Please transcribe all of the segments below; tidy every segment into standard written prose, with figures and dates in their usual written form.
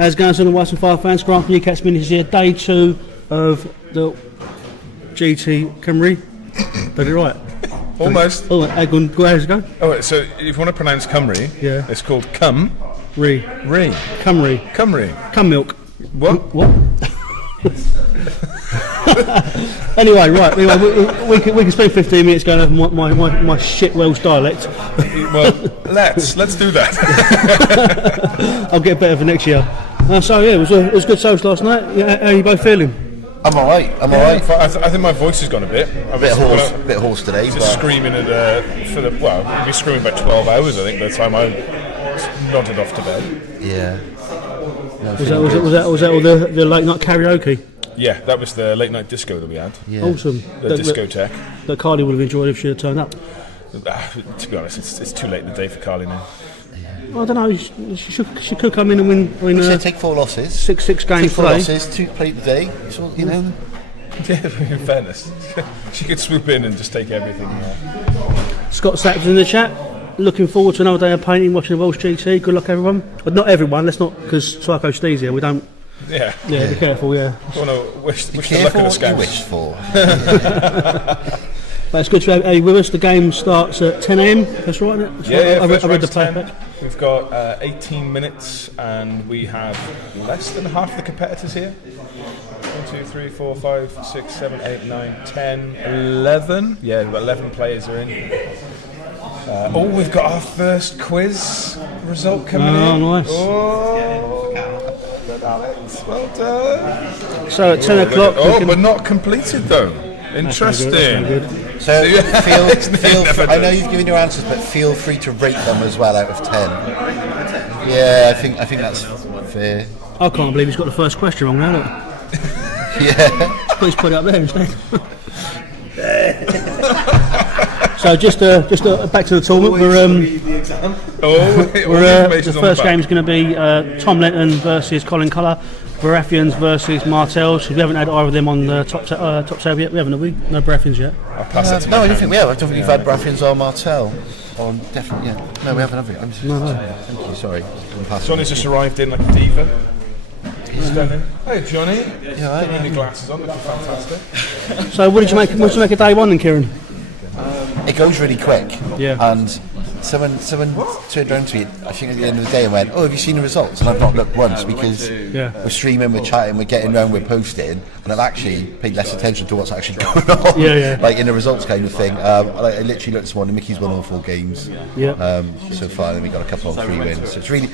How's it going, son of Whites and Fire fans? Grant from UCAT's Minis here. Day 2 of the GT CYMRU. Did it right? Almost. Oh, how's it going? Oh, so if you want to pronounce Cymru, yeah, it's called Cymru. Cymru. Cum milk. What? Anyway, right, we can spend 15 minutes going over my shit Welsh dialect. Well, let's do that. I'll get better for next year. So yeah, it was a good social last night. Yeah, how are you both feeling? I'm alright. I think my voice has gone a bit. A bit hoarse today. Just screaming we'll be screaming about 12 hours. I think by the time I nodded off to bed. Yeah. No, was that all the late night karaoke? Yeah, that was the late night disco that we had. Yeah. Awesome. The discotheque. That Carly would have enjoyed if she had turned up. To be honest, it's too late in the day for Carly now. I don't know. She could come in and win. Take 4 losses. Six games take 4 today. losses, 2 played today. It's all, you know. Yeah, in fairness, she could swoop in and just take everything. Yeah. Scott Sapp's in the chat. Looking forward to another day of painting, watching the Welsh GT. Good luck, everyone. But not everyone. Let's not, because Psycho Steve's here. We don't. Yeah. Be careful. Yeah. Don't want to wish the luck of the Scouts. Wish for. But it's good to have you with us. The game starts at 10 a.m. That's right, isn't it? Yeah, I read the play. We've got 18 minutes, and we have less than half the competitors here. 1, 2, 3, 4, 5, 6, 7, 8, 9, 10, 11. Yeah, we've got 11 players are in. We've got our first quiz result coming in. Oh, nice. Oh, Alex, well done. So at 10 o'clock. But not completed though. Interesting. So I know you've given your answers, but feel free to rate them as well out of 10. Yeah, I think that's fair. I can't believe he's got the first question wrong now. Yeah. Please put it up there instead. So just back to the tournament. The first game is going to be Tom Lenton versus Colin Culler, Baratheons versus Martells. We haven't had either of them on the top save yet. We haven't, have we? No Baratheons yet. No, I don't think we have. I don't think we've had Baratheons or Martell. Definitely, yeah. No, we haven't, have we? No. Thank you. Sorry. Johnny's just arrived in like a diva. He's standing. Hey, Johnny. Yeah, right. Putting your glasses on, looking fantastic. So what did you make of day 1 then, Kieran? It goes really quick. Yeah. And someone turned around to me, I think at the end of the day, and went, "Oh, have you seen the results?" And I've not looked once because we're streaming, we're chatting, we're getting round, we're posting, and I've actually paid less attention to what's actually going on. Yeah. Like in the results kind of thing. I literally looked this morning. Mickey's won all 4 games. Yeah. So far, and we got a couple of 3 wins. So it's really.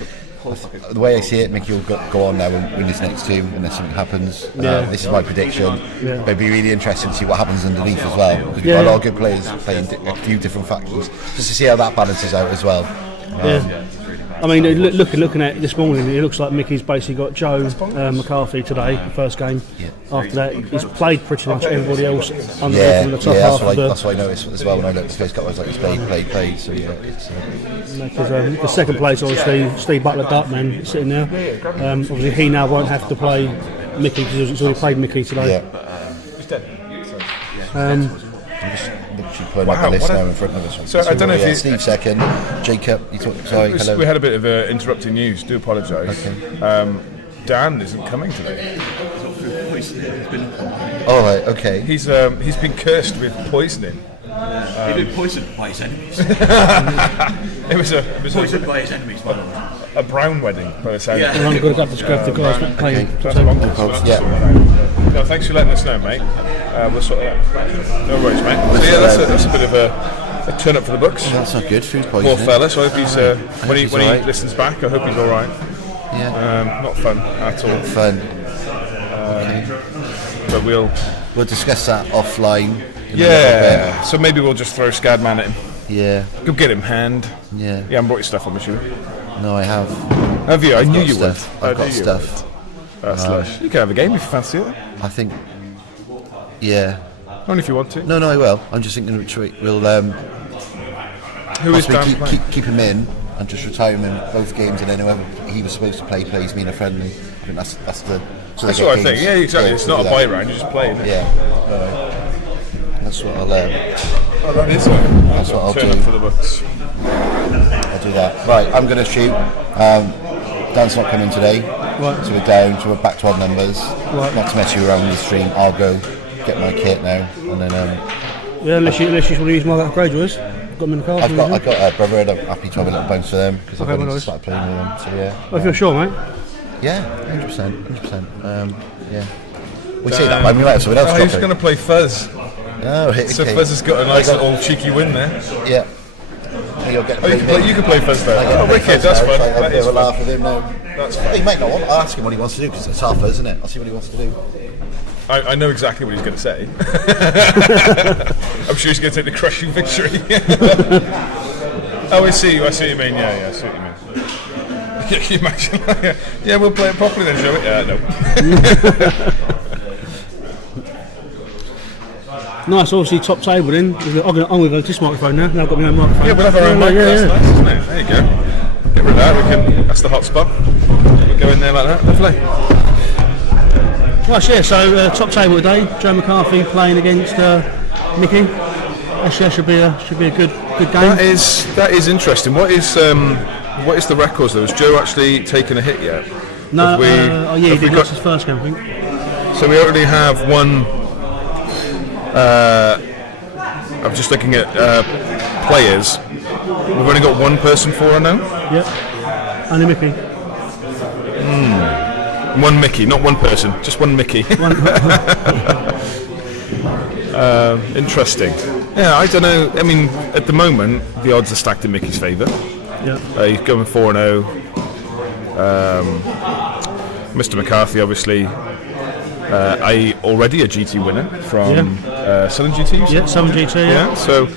The way I see it, Mickey will go on now and win his next 2 unless something happens. This is my prediction. Yeah. But it'd be really interesting to see what happens underneath as well. We've got a lot of good players playing a few different factions, just to see how that balances out as well. I mean, looking at it this morning, it looks like Mickey's basically got Joe McCarthy today, the first game. Yeah. After that, he's played pretty much everybody else underneath from the top half. That's what I noticed as well when I looked at the first couple. I was like, he's played. So yeah, it's. The second place, obviously, Steve Butler Dartman sitting there. Obviously, he now won't have to play Mickey because he's already played Mickey today. I'm just literally pulling up the list now in front of us. So I don't know if you... Steve second, Jacob. Hello. We had a bit of interrupting news. Do apologise. Okay. Dan isn't coming today. Oh right, okay. He's been cursed with poisoning. He's been poisoned by his enemies. It was poisoned by his enemies, by the way. A brown wedding, by the sound. I'm going to grab the guys playing. No, thanks for letting us know, mate. We'll sort that out. No worries, mate. So yeah, that's a bit of a turn up for the books. Oh, that's not good. Food poisoning. Poor fella. So I hope he's when he listens back, I hope he's all right. Yeah. Not fun at all. Not fun. But we'll discuss that offline. Yeah. So maybe we'll just throw Scadman at him. Yeah. Go get him hand. Yeah. You haven't brought your stuff on, Michelle? No, I have. Have you? I knew you would. I've got stuff. Slush. You can have a game if you fancy it. I think. Yeah. Only if you want to. No, I will. I'm just thinking we'll. Who is Dan? Keep him in and just retire him in both games, and then whoever he was supposed to play plays me in a friendly. I think that's the. So that's what I think. Yeah, exactly. It's not a buy round. You just play. Yeah. That's what I'll. That's what I'll do. Turn up for the books. I'll do that. Right, I'm going to shoot. Dan's not coming today. So we're down, so we're back to odd numbers. Not to mess you around with the stream, I'll go get my kit now, and then unless you want to use my graduates. Got them in the car. I've got a brother, and I'm happy to have a little bounce for them because I've only started playing with them. So yeah. Well, if you're sure, mate. Yeah, 100%. Yeah. We see that, man. We might have someone else. Who's going to play Fuzz? Oh, so Fuzz has got a nice little cheeky win there. Yeah. You can play Fuzz there. Oh, wicked, that's fun. I'll have a laugh with him now. That's fun. He might not want. I'll ask him what he wants to do because it's half Fuzz, isn't it? I'll see what he wants to do. I know exactly what he's going to say. I'm sure he's going to take the crushing victory. Oh, I see what you mean. Yeah, I see what you mean. Can you imagine? Yeah, we'll play it properly then, shall we? No. Nice, obviously top table then. I'm going to this microphone now. I've got my own microphone. Yeah, we'll have our own mic. That's nice, isn't it? There you go. Get rid of that. That's the hot spot. We'll go in there like that. Lovely. Right, yeah, so top table today, Joe McCarthy playing against Mickey. Actually, that should be a good game. That is interesting. What is the records though? Has Joe actually taken a hit yet? No, he did. That's his first game, I think. So we already have one. I'm just looking at players. We've only got one person for her now. Yep. Only Mickey. One Mickey, not one person, just one Mickey. Interesting. Yeah, I don't know. I mean, at the moment, the odds are stacked in Mickey's favour. Yeah. He's going 4-0. Mr. McCarthy, obviously, already a GT winner from Southern GTs. Yeah, Southern GT. Yeah. So.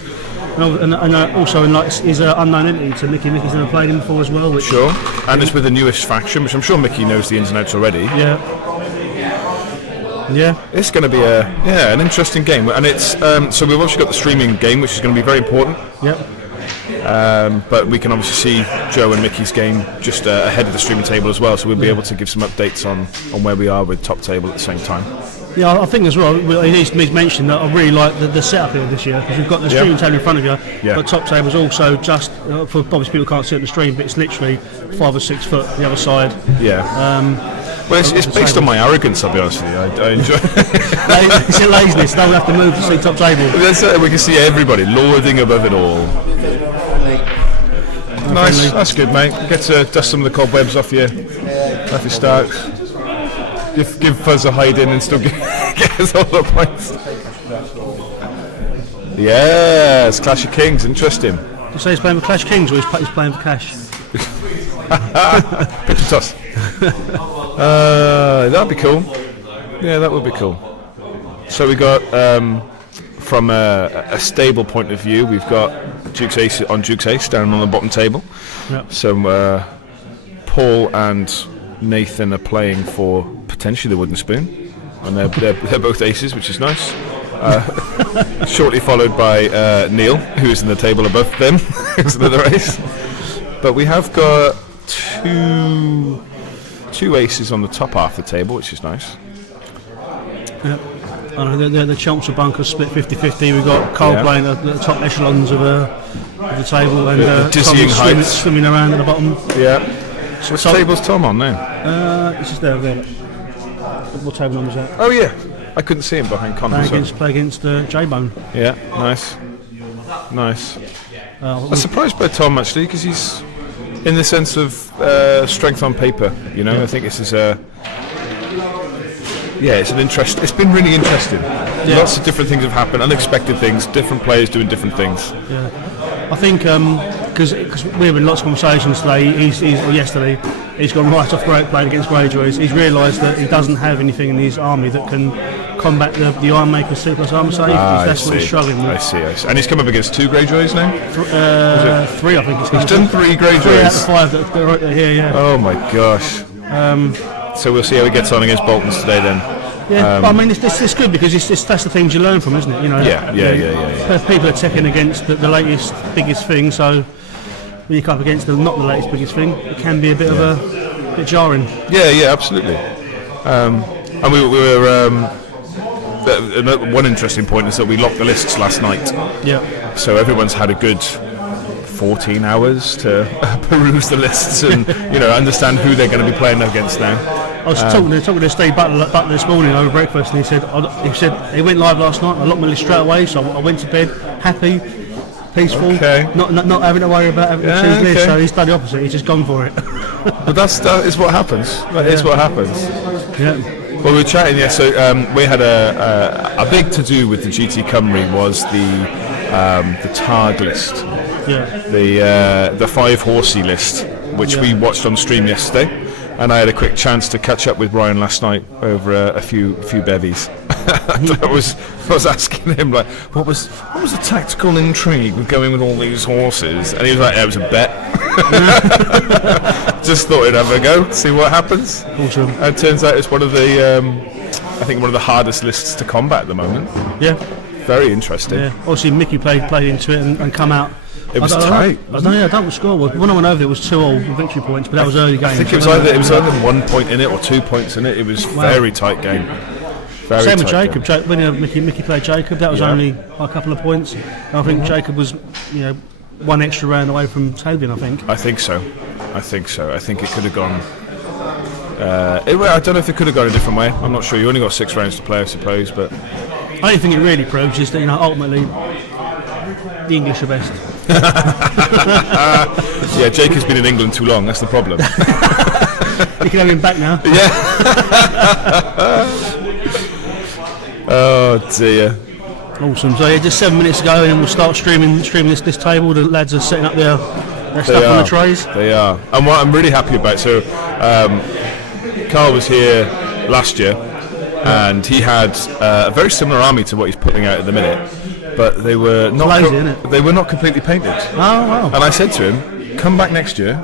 And also he's an unknown entity to Mickey. Mickey's never played him before as well. Sure. And it's with the newest faction, which I'm sure Mickey knows the ins and outs already. Yeah. It's going to be an interesting game, and it's so we've also got the streaming game, which is going to be very important. Yep. But we can obviously see Joe and Mickey's game just ahead of the streaming table as well, so we'll be able to give some updates on where we are with top table at the same time. Yeah, I think as well, he's mentioned that I really like the setup here this year, because we've got the streaming table in front of you, but top table's also just, for obviously people can't see it on the stream, but it's literally 5 or 6 foot the other side. Yeah. Well, it's based on my arrogance, I'll be honest with you. I enjoy It's a laziness, they'll have to move to see top table. We can see everybody lording above it all. Nice, that's good, mate. Get to dust some of the cobwebs off your stacks. Give Fuzz a hide in and still get us all the points. Yes, Clash of Kings, interesting. You say he's playing for Clash of Kings or he's playing for cash? Picture toss. That'd be cool. Yeah, that would be cool. So we got, from a stable point of view, we've got Duke's Ace down on the bottom table. Yep. So Paul and Nathan are playing for potentially the wooden spoon, and they're both aces, which is nice. Shortly followed by Neil, who is in the table above them, who's another ace. But we have got two aces on the top half of the table, which is nice. Yep. The Chelmsford bunkers split 50-50. We've got Cole playing at the top echelons of the table, and dizzying heights swimming around at the bottom. Yeah. So what table's Tom on now? It's just there. What table number is that? Oh yeah, I couldn't see him behind Connor. Play against J-Bone. Yeah, nice. I'm surprised by Tom actually, because he's in the sense of strength on paper. You know, I think this is it's an interest. It's been really interesting. Yeah. Lots of different things have happened, unexpected things, different players doing different things. Yeah, I think because we were in lots of conversations today. Yesterday, he's gone right off playing against Greyjoys. He's realised that he doesn't have anything in his army that can combat the Iron Maker's 2+ armour save. That's what he's struggling with. I see. And he's come up against 2 Greyjoys now? 3, I think. He's done 3 Greyjoys. 3 out of 5 that are right here, yeah. Oh my gosh. So we'll see how he gets on against Bolton's today then. Yeah, I mean it's good because that's the things you learn from, isn't it? You know. Yeah. People are taking against the latest, biggest thing. So when you come up against not the latest, biggest thing, it can be a bit of a bit jarring. Yeah, absolutely. And we were. One interesting point is that we locked the lists last night. Yeah. So everyone's had a good 14 hours to peruse the lists and understand who they're going to be playing against now. I was talking to Steve Butler this morning over breakfast, and he said he went live last night. I locked my list straight away, so I went to bed happy, peaceful, not having to worry about having to choose list. So he's done the opposite. He's just gone for it. But that is what happens. That is what happens. Yeah. Well, we were chatting, so we had a big to-do with the GT CYMRU was the Tard list, the 5 horsey list, which we watched on stream yesterday, and I had a quick chance to catch up with Brian last night over a few bevies. I was asking him, like, what was the tactical intrigue with going with all these horses, and he was like, it was a bet. Just thought I'd have a go, see what happens. Awesome. And it turns out it's one of the one of the hardest lists to combat at the moment. Yeah. Very interesting. Yeah. Obviously Mickey played into it and come out. It was tight. I don't know what the score was. When I went over there, it was 2-all victory points, but that was early game. I think it was either 1 point in it or 2 points in it. It was very tight game. Same with Jacob. When Mickey played Jacob, that was only a couple of points. And I think Jacob was, one extra round away from Tavian, I think. I think so. I think it could have gone. I don't know if it could have gone a different way. I'm not sure. You only got 6 rounds to play, I suppose. But I don't think it really proves is that ultimately the English are best. Yeah, Jacob's been in England too long. That's the problem. You can have him back now. Yeah. Oh dear. Awesome. So just 7 minutes ago, and we'll start streaming this table. The lads are setting up their stuff on the trays. They are. And what I'm really happy about. So, Carl was here last year, and he had a very similar army to what he's putting out at the minute, but they were not. They were not completely painted. Oh wow! And I said to him, "Come back next year,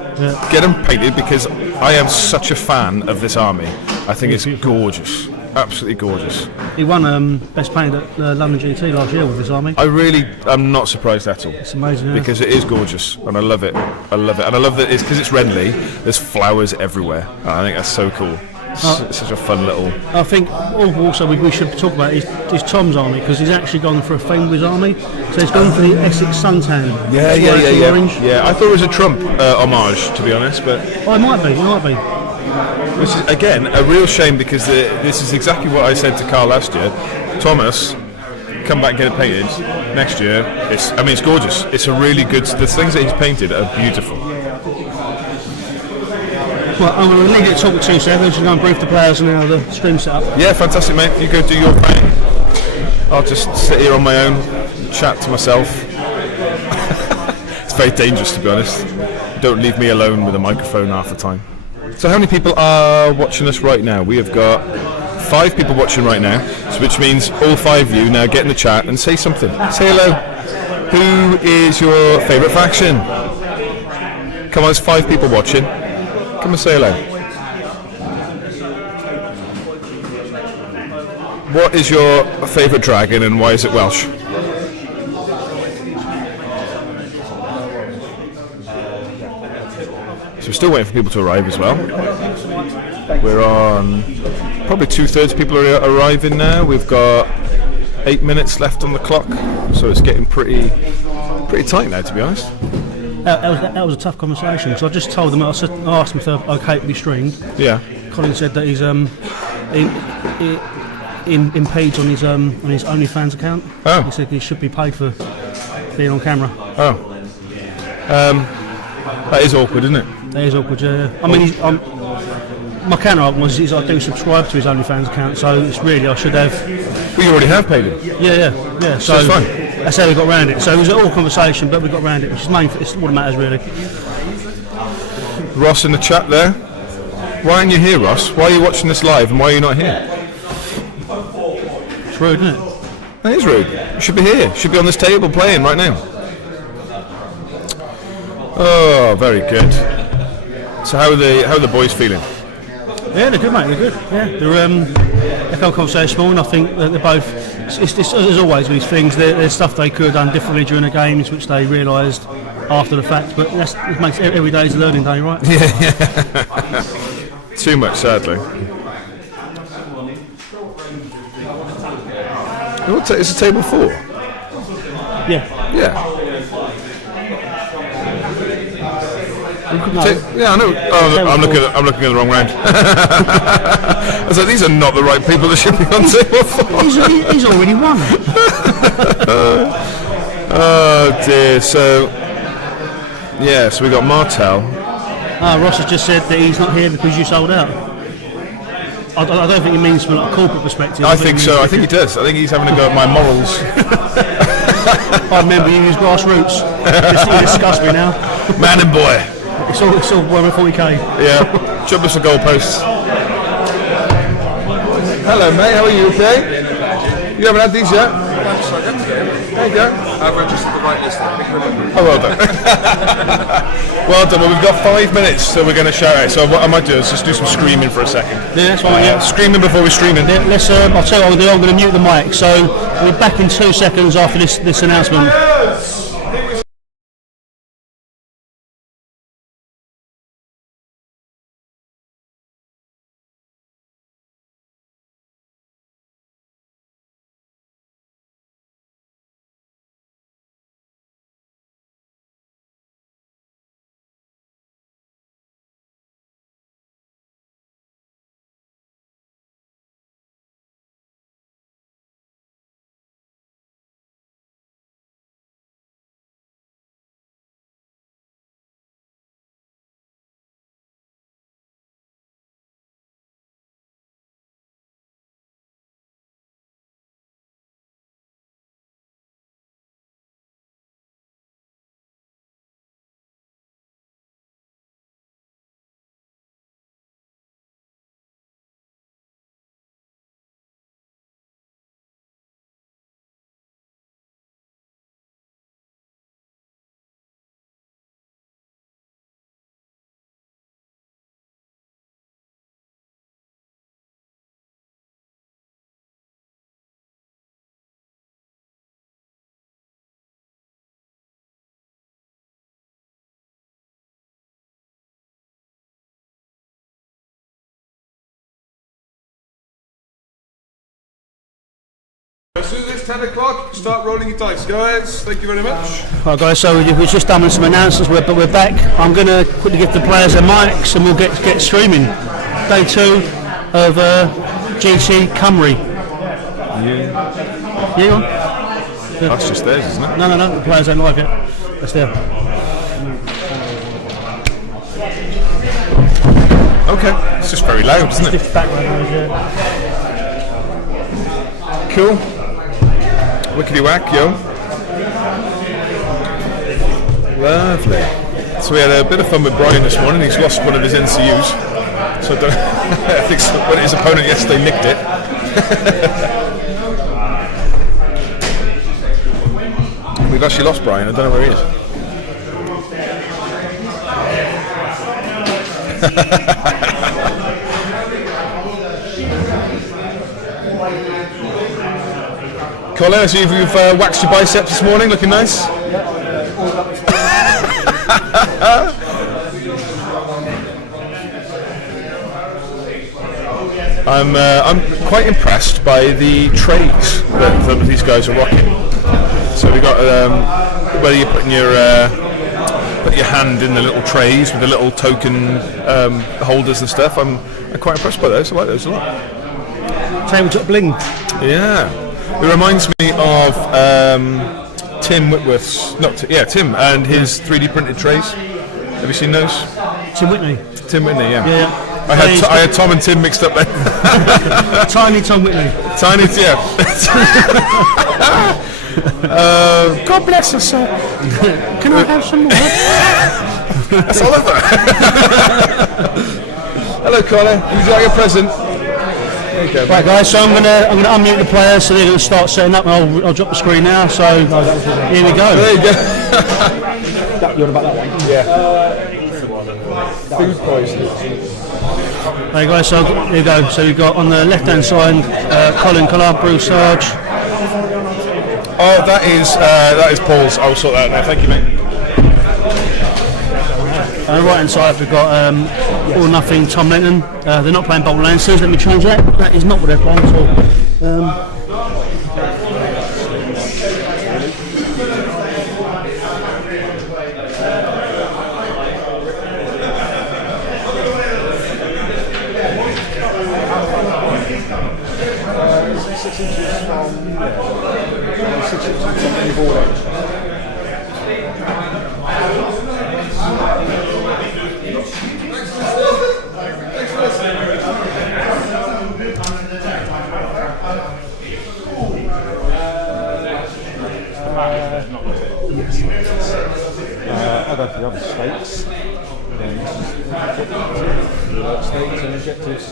get them painted because I am such a fan of this army. I think it's gorgeous." Absolutely gorgeous. He won best painted at London GT last year with his army. I really am not surprised at all. It's amazing, because it is gorgeous, and I love it. And I love that it's because it's Renly. There's flowers everywhere. And I think that's so cool. It's such a fun little. I think also we should talk about is Tom's army, because he's actually gone for a theme with his army. So he's gone for the Essex suntan. Yeah. Orange. Yeah, I thought it was a Trump homage, to be honest, but. Oh, it might be. Which is, again, a real shame because this is exactly what I said to Carl last year. Thomas, come back and get it painted next year. It's gorgeous. It's a really good. The things that he's painted are beautiful. Well, I'm going to leave it to talk with 2 seconds and go and brief the players and how the stream set up. Yeah, fantastic, mate. You go do your painting. I'll just sit here on my own, chat to myself. It's very dangerous, to be honest. Don't leave me alone with a microphone half the time. So how many people are watching us right now? We have got 5 people watching right now, which means all 5 of you now get in the chat and say something. Say hello. Who is your favourite faction? Come on, there's 5 people watching. Come and say hello. What is your favourite dragon and why is it Welsh? So we're still waiting for people to arrive as well. We're on probably 2/3 people are arriving now. We've got 8 minutes left on the clock, so it's getting pretty tight now, to be honest. That was a tough conversation because I just told them I asked him if they're okay to be streamed. Yeah. Colin said that he's impedes on his OnlyFans account. Oh. He said he should be paid for being on camera. Oh. That is awkward, isn't it? That is awkward, yeah. I mean, my counter argument is I do subscribe to his OnlyFans account, so it's really I should have. We already have paid him. Yeah. So it's fine. That's how we got around it. So it was all conversation, but we got around it, which is it's what matters really. Ross in the chat there. Why aren't you here, Ross? Why are you watching this live and why are you not here? It's rude, isn't it? That is rude. You should be here. You should be on this table playing right now. Oh, very good. So how are the boys feeling? Yeah, they're good, mate. They're good. Yeah, they're had a conversation and I think that they're both. It's as always with these things. There's stuff they could have done differently during the games, which they realised after the fact. But it makes every day is a learning day, right? Yeah. Too much, sadly. It's a table 4. Yeah. Yeah, I know. Oh, I'm looking at the wrong round. I was like, these are not the right people that should be on table 4. He's already won. Oh dear. So we got Martel. Ross has just said that he's not here because you sold out. I don't think he means from a corporate perspective. I think so. I think he does. I think he's having a go at my morals. I remember you use grassroots. You disgust me now. Man and boy. It's all 140k. Yeah. Jump us a goalpost. Hello, mate. How are you? Okay. You haven't had these yet? There you go. I've registered the right list. Oh, well done. Well done. Well, we've got 5 minutes, so we're going to shout out. So what I might do is just do some screaming for a second. Yeah, that's fine. Yeah. Screaming before we're streaming. Yeah, let's. I'll tell you what I'm going to do. I'm going to mute the mic. So we're back in 2 seconds after this announcement. As soon as it's 10 o'clock, start rolling your dice, guys. Thank you very much. Right, guys. So we've just done some announcements, but we're back. I'm going to quickly give the players their mics, and we'll get streaming. Day 2 of GT CYMRU. Yeah. On. That's just theirs, isn't it? No. The players ain't live yet. That's there. Okay. It's just very loud, isn't it? Just background noise, yeah. Cool. Wickety whack, yo. Lovely. So we had a bit of fun with Brian this morning. He's lost one of his NCUs. So I think his opponent yesterday nicked it. We've actually lost Brian. I don't know where he is. Colin, I see you've waxed your biceps this morning, looking nice. I'm quite impressed by the trays that these guys are rocking. So we got whether you're putting your hand in the little trays with the little token holders and stuff. I'm quite impressed by those. I like those a lot. Tabletop bling. Yeah. It reminds me of Tim Whitworth's, Tim and his 3D printed trays. Have you seen those? Tim Whitney. Tim Whitney, yeah. Yeah. I had Tom and Tim mixed up there. Tiny Tom Whitney. Tiny, yeah. God bless us, sir. Can I have some more? That's Oliver. Hello, Colin. Would you like a present? There you go. Right, guys. So I'm gonna unmute the players, so they're gonna start setting up. And I'll drop the screen now. So here we go. There you go. You're about that one. Yeah. Food poisoning. Hey guys, so here you go. So we've got on the left-hand side Colin Collard, Bruce Sarge. Oh, that is Paul's. I'll sort that out now. Thank you, mate. On the right-hand side we've got All or Nothing Tom Lenton. They're not playing Bolt Lancers. Let me change that. That is not what they're playing. So, 6 inches from 6 inches from any ball edge. I'll go for the other stakes. Stakes and objectives.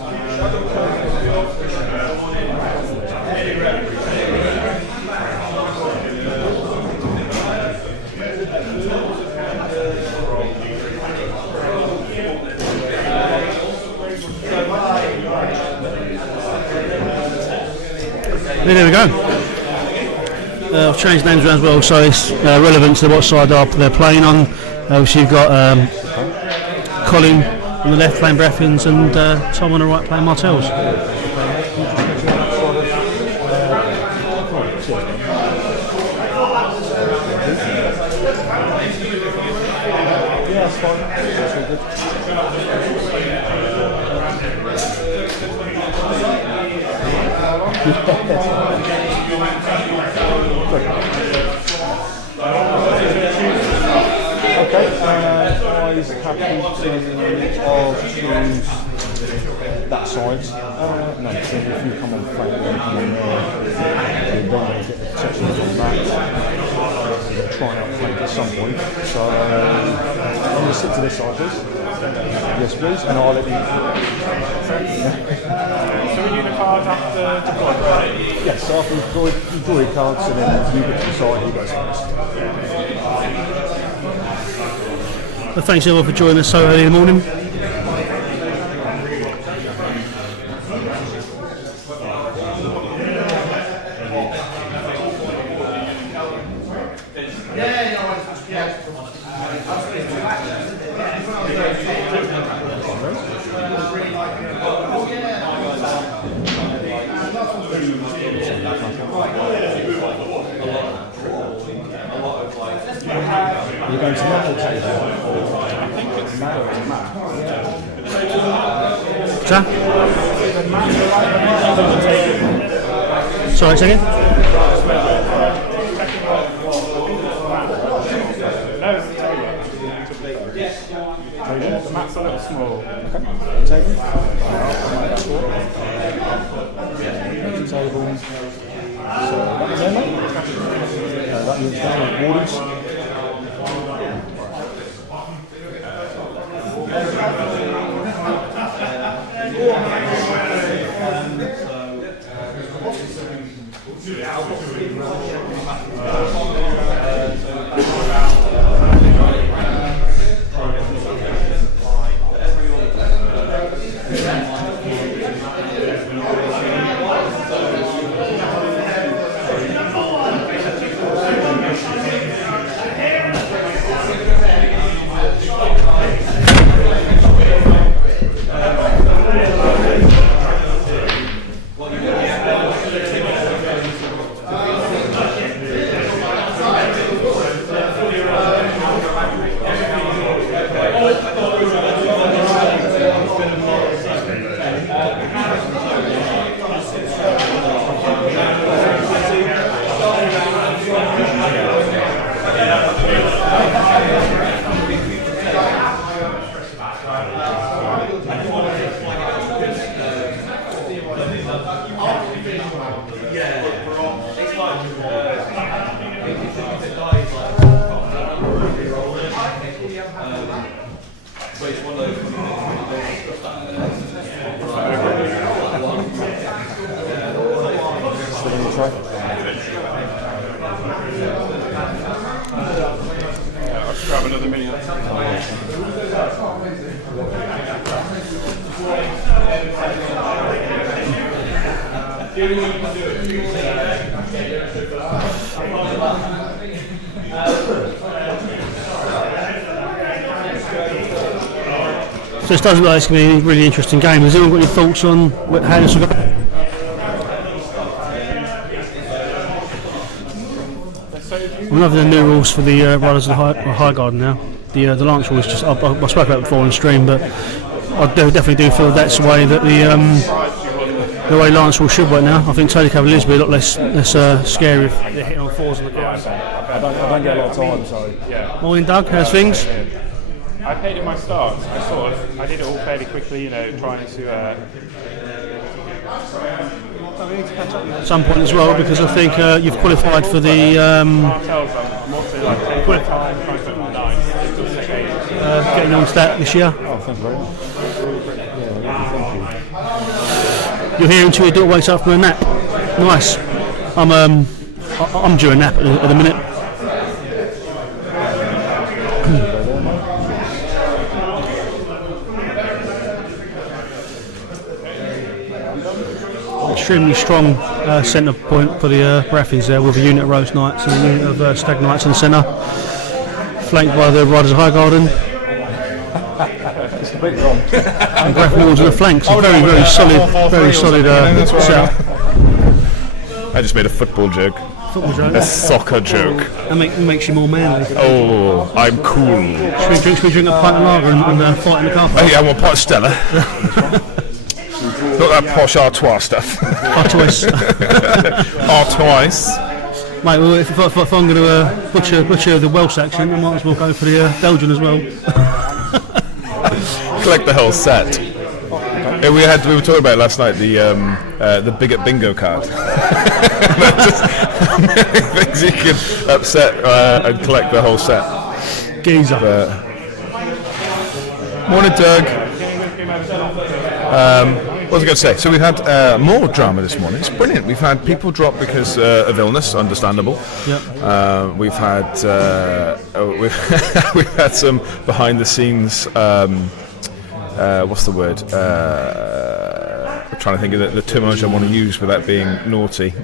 There we go. I've changed names around as well, so it's relevant to what side they're playing on. So you've got Colin on the left playing Breffins and Tom on the right playing Martells. Yeah, that's fine. That's all good. Okay, guys happy to choose that side. No, so if you come on flank, then come on there, then we'll get the protection on that. We'll try and outflank at some point. So I'm going to stick to this side, please. Yes, please, and I'll let you. So we do the cards after deploy, right? Yes, so after you draw your cards, and then you get to the side, he goes first. Well, thanks everyone for joining us so early in the morning. You're going to Matt or Taylor? Sir? Sorry, second? The mat's a little small. Okay. Table. Table. So that was there, mate? That moves down with Wardens. I'll just grab another mini. So this does look like it's going to be a really interesting game. Has anyone got any thoughts on how this will go? I'm loving the new rules for the riders of the high garden now. The Lance rule is just, I spoke about it before on stream, but I definitely do feel that's the way that the way Lance will should work now. I think Tony Cavaliers will be a lot less scary if they're hitting on fours on the grass. I don't get a lot of time, so yeah. Morning, Doug. How's things? I hated my starts. I did it all fairly quickly, trying to. We need to catch up At some point as well, because I think you've qualified for the getting on stat this year. Oh, thank you very much. You're here until your daughter wakes up from a nap. Nice. I'm due a nap at the minute. Extremely strong centre point for the Braffies there, with a unit of Rose Knights and a unit of Stag Knights in the centre, flanked by the Riders of Highgarden. And Braffy Wolves on the flanks. A very solid setup. I just made a football joke. A soccer joke. That makes you more manly. Oh, I'm cool. Should we drink a pint of lager and fight in the car park? Oh yeah, I want pot of Stella. Not that posh Artois stuff. Artois. Artois. Mate, well, if I'm going to butcher the Welsh accent, I might as well go for the Belgian as well. Collect the whole set. Yeah, we were talking about last night the bigot bingo card. Just things you can upset and collect the whole set. Geezer. Morning, Doug. What was I going to say? So we've had more drama this morning. It's brilliant. We've had people drop because of illness, understandable. Yep. We've had we've had some behind the scenes. What's the word? I'm trying to think of the terminology I want to use without being naughty.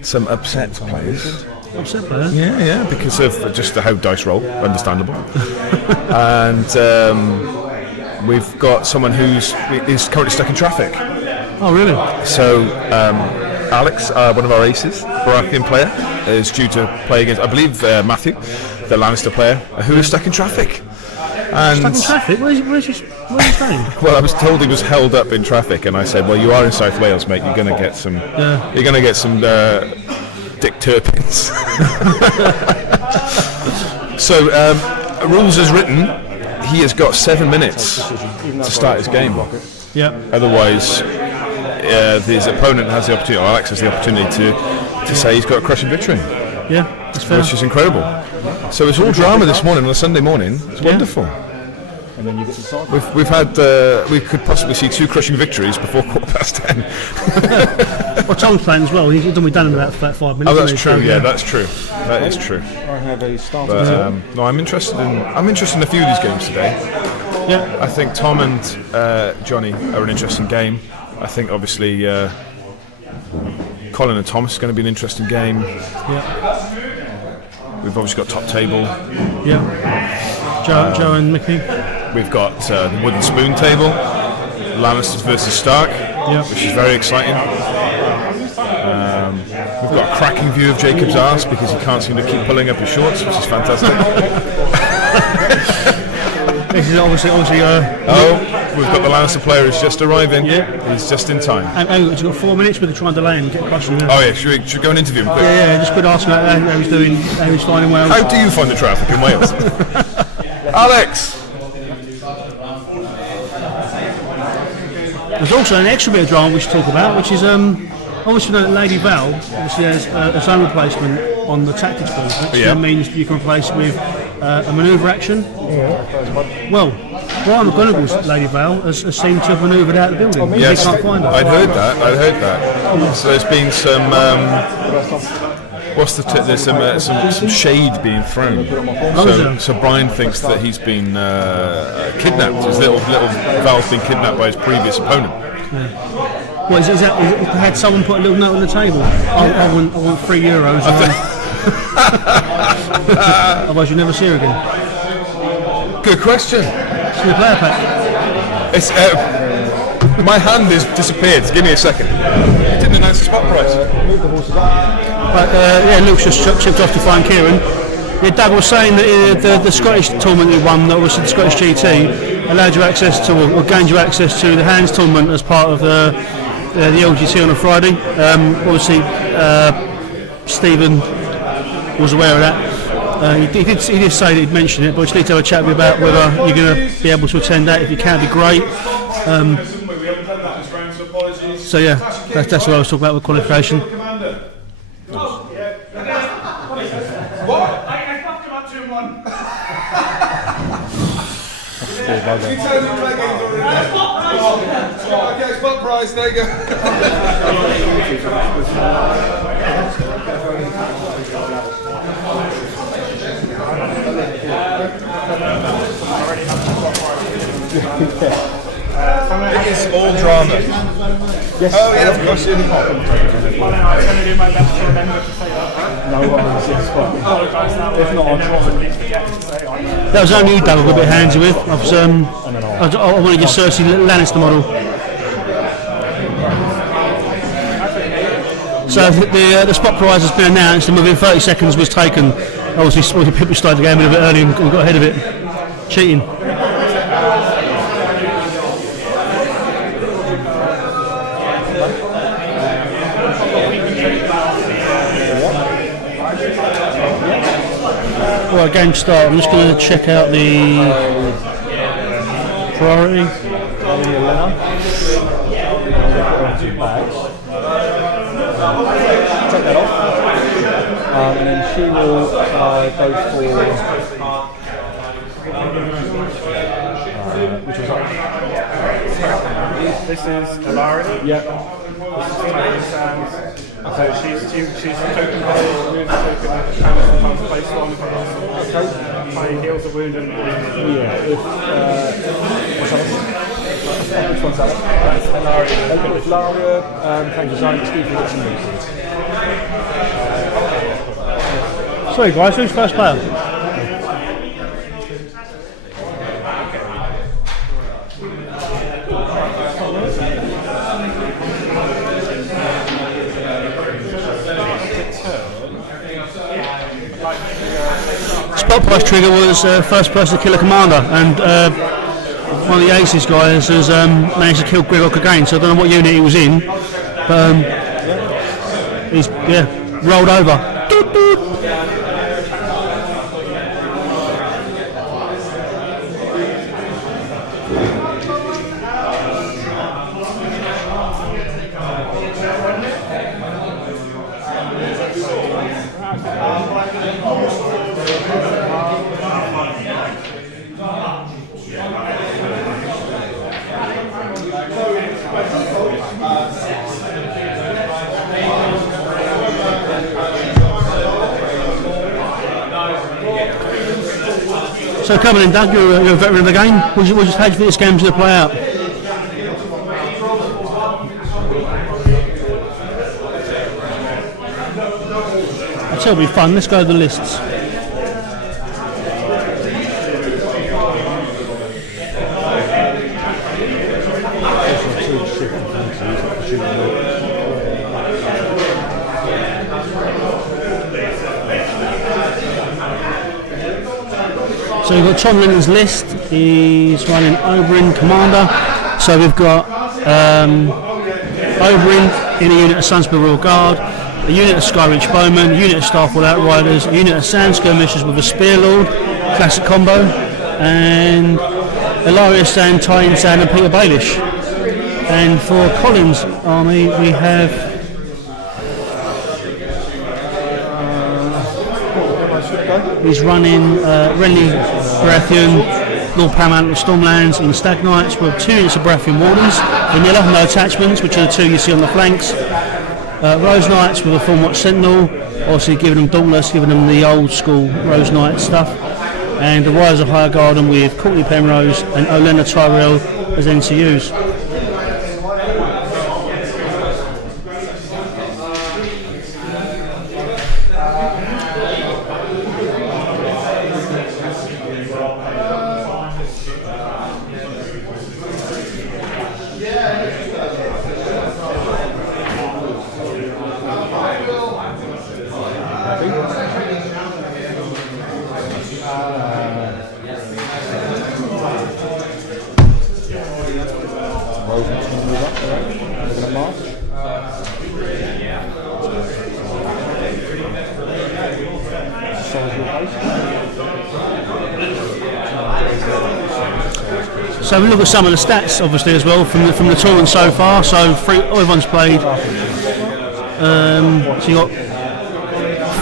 Some upset players. Upset players? Yeah, because of just how dice roll, understandable. And we've got someone is currently stuck in traffic. Oh, really? So Alex, one of our aces, Barathian player, is due to play against, I believe, Matthew, the Lannister player, who is stuck in traffic. And stuck in traffic? Where's he staying? Well, I was told he was held up in traffic, and I said, "Well, you are in South Wales, mate. You're going to get some. You're going to get some Dick Turpins." So, rules as written, he has got 7 minutes to start his game. Yeah. Otherwise, his opponent has the opportunity, or Alex has the opportunity to say he's got a crushing victory. Yeah, that's fair. Which is incredible. So it's all drama this morning on a Sunday morning. It's wonderful. And then you get to decide. We've had we could possibly see 2 crushing victories before 10:15. Well, Tom's playing as well. He's done in about 5 minutes. Oh, that's true. Yeah, that's true. That is true. I have a starter. But, no, I'm interested in a few of these games today. Yeah. I think Tom and Johnny are an interesting game. I think obviously Colin and Thomas is going to be an interesting game. Yeah. We've obviously got top table. Yeah. Joe and Mickey. We've got the wooden spoon table, Lannisters versus Stark, which is very exciting. We've got a cracking view of Jacob's arse because he can't seem to keep pulling up his shorts, which is fantastic. This is obviously. We've got the Lannister player who's just arriving. Yeah. He's just in time. And we've got 4 minutes. We can try and delay him and get across from there. Oh yeah, should we go and interview him quick? Yeah. Just quit asking how he's doing, how he's finding Wales. How do you find the traffic in Wales? Alex! There's also an extra bit of drama we should talk about, which is obviously that Lady Val obviously has its own replacement on the tactics board, which then means you can replace it with a manoeuvre action. Well, Brian McGonagall's Lady Val has seemed to have manoeuvred out of the building. Yes, He can't find her. I'd heard that. So there's been some. There's some shade being thrown. So Brian thinks that he's been kidnapped. His little Val's been kidnapped by his previous opponent. Yeah. Well, is that had someone put a little note on the table? I want €3. Otherwise, you never see her again. Good question. It's in the player pack. It's my hand has disappeared. Give me a second. It didn't announce the spot price. But Luke's just chipped off to find Kieran. Yeah, Doug was saying that the Scottish tournament you won, obviously the Scottish GT, allowed you access to, or gained you access to the Hands tournament as part of the the LGT on a Friday. Obviously, Stephen was aware of that. He did say that he'd mention it, but we just need to have a chat with you about whether you're going to be able to attend that. If you can, it'd be great. So yeah, that's what I was talking about with qualification. Okay, spot price, there you go. It's all drama. Yes. Oh yeah, of course. I'm going to do my best to remember to say that. No worries, yes, but if not, I'll try. That was only you, Doug, I got a bit handsy with. I wanted your Cersei Lannister model. So the spot prize has been announced, and within 30 seconds was taken. Obviously, people started the game a little bit early and got ahead of it. Cheating. Right, game start. I'm just going to check out the priority. Take that off. And then she will go for which was This is Hilarity. yeah. So she's a token player, moves a token, and sometimes plays one for us. Okay. So he heals a wound and Yeah. Which one's that? that's Hilarity. Okay, with Laria, thank you, Simon. Steve, you got some news. Sorry guys, who's first player? Spot price trigger was first person to kill a commander, and one of the Aces guys has managed to kill GraVilVox again, so I don't know what unit he was in, but he's rolled over. Doot, doot. So coming in, Doug, you're a veteran of the game. How do you think this game's going to play out? I tell you, it'll be fun. Let's go to the lists. So we've got Tom Lennon's list. He's running Oberyn Commander. So we've got Oberyn in a unit of Sunspear Royal Guard, a unit of Skyreach Bowmen, a unit of Starfall Outriders, a unit of Sand Skirmishers with a Spear Lord, classic combo, and Ilaria Sand, Tyne Sand and Peter Baelish. And for Colin's army we have he's running Renly Baratheon, Lord Paramount of Stormlands in Stag Knights with 2 units of Baratheon Wardens, vanilla, no attachments, which are the 2 you see on the flanks. Rose Knights with a full Watch Sentinel, obviously giving them Dauntless, giving them the old school Rose Knight stuff. And the Rise of Higher Garden with Courtney Penrose and Olenna Tyrell as NCUs. So we look at some of the stats, obviously, as well from the tournament so far. So everyone's played. So you got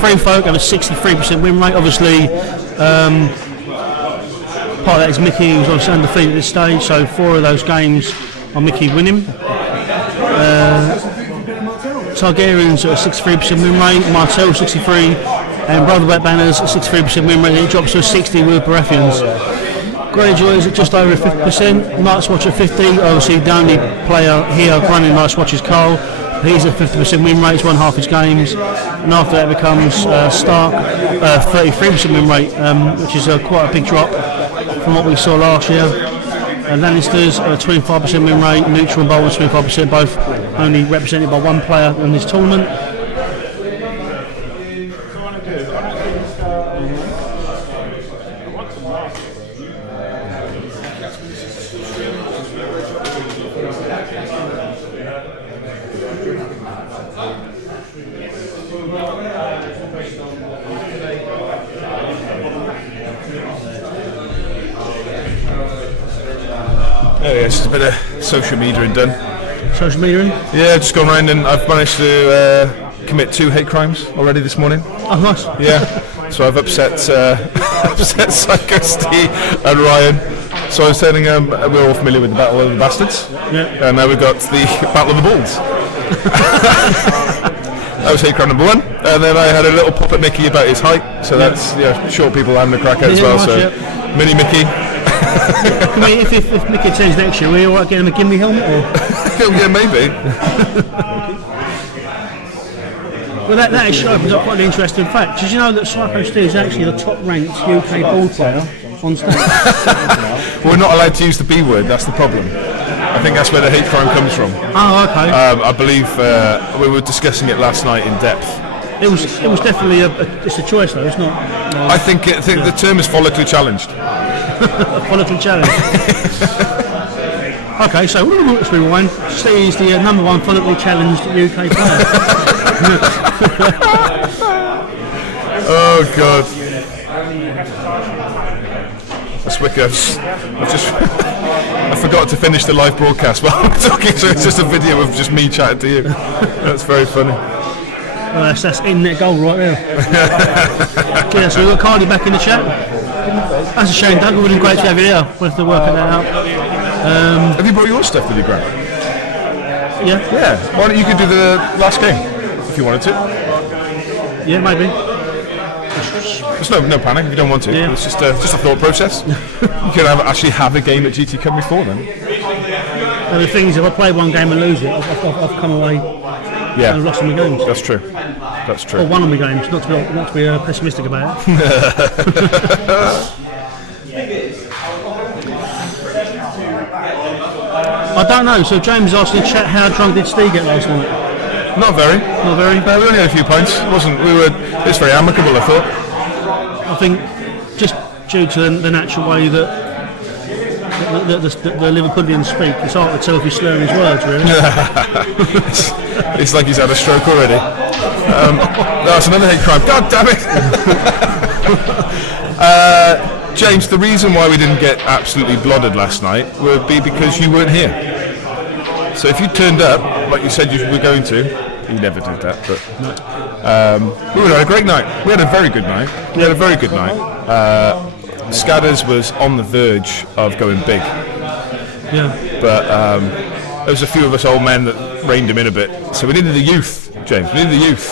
three folk have a 63% win rate. Obviously, part of that is Mickey, who's obviously undefeated at this stage. So 4 of those games are Mickey winning. Targaryens at a 63% win rate. Martel 63, and Brother Wet Banners at 63% win rate. It drops to a 60 with Baratheons. Greyjoys at just over 50%, Night's Watch at 50, obviously the only player here running Night's Watch is Carl, he's at 50% win rate, he's won half his games, and after that becomes Stark, 33% win rate, which is quite a big drop from what we saw last year. Lannisters at 25% win rate, Neutral and Bolton 25%, both only represented by one player in this tournament. Oh yeah, it's just a bit of social media and done. Social media? Yeah, just gone round and I've managed to commit 2 hate crimes already this morning. Oh, nice. Yeah, so I've upset upset Psycho Steve and Ryan. So I was telling them we're all familiar with the Battle of the Bastards. Yeah. And now we've got the Battle of the Bulls. That was hate crime number 1. And then I had a little pop at Mickey about his height. So that's short people having a crack at as well. So Mini Mickey. I mean, if Mickey attends next year, are we alright getting him a Gimli helmet? Or? Yeah, maybe. Well, that actually opens up quite an interesting fact. Did you know that Psycho Steve is actually the top ranked UK ball player on stage? We're not allowed to use the B word, that's the problem. I think that's where the hate crime comes from. Oh, okay. I believe we were discussing it last night in depth. It was definitely it's a choice though, it's not. I think the term is follically challenged. Follically challenged. Okay, so let's rewind. Steve is the number 1 follically challenged UK player. Oh God. That's wicked. I forgot to finish the live broadcast while I'm talking, so it's just a video of just me chatting to you. That's very funny. Well, that's in-net goal right there. Yeah, so we've got Cardi back in the chat. That's a shame, Doug. It would have been great to have you there. We'll have to work that out. Have you brought your stuff with you, Grant? Yeah. Yeah. Why don't you could do the last game if you wanted to? Yeah, maybe. There's no panic if you don't want to. Yeah. It's just a thought process. You can actually have a game at GT Cup before then. And the thing is, if I play one game and lose it, I've come away and lost all my games. That's true. That's true. Or one of my games, not to be pessimistic about it. I don't know. So James asked in the chat, how drunk did Steve get last night? Not very. Not very. We only had a few pints. It was very amicable, I thought. I think just due to the natural way that the Liverpoolians speak, it's hard to tell if he's slurring his words, really. It's like he's had a stroke already. That's another hate crime. God damn it! James, the reason why we didn't get absolutely blooded last night would be because you weren't here. So if you turned up, like you said you were going to, you never did that, but we would have had a great night. We had a very good night. Scadders was on the verge of going big. Yeah. But there was a few of us old men that reined him in a bit. So we needed the youth, James. We needed the youth.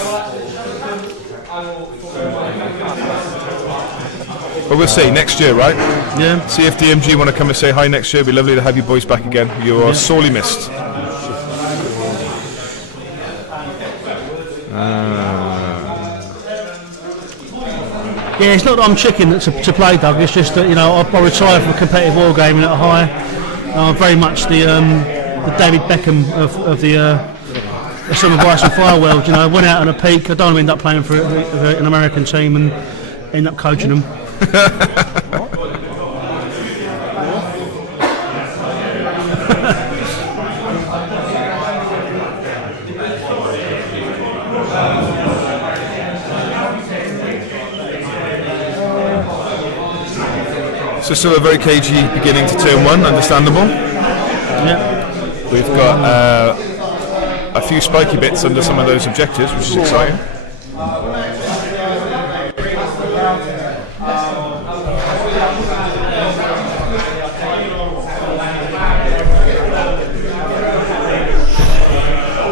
But we'll see next year, right? Yeah. See if DMG want to come and say hi next year. It'd be lovely to have you boys back again. You are sorely missed. Yeah, it's not that I'm chicken to play, Doug. It's just that I retired from a competitive war gaming at a high. I'm very much the David Beckham of the Summer Vice and Fire world. Went out on a peak. I don't want to end up playing for an American team and end up coaching them. So still a very cagey beginning to turn one, understandable. Yeah. We've got a few spiky bits under some of those objectives, which is exciting.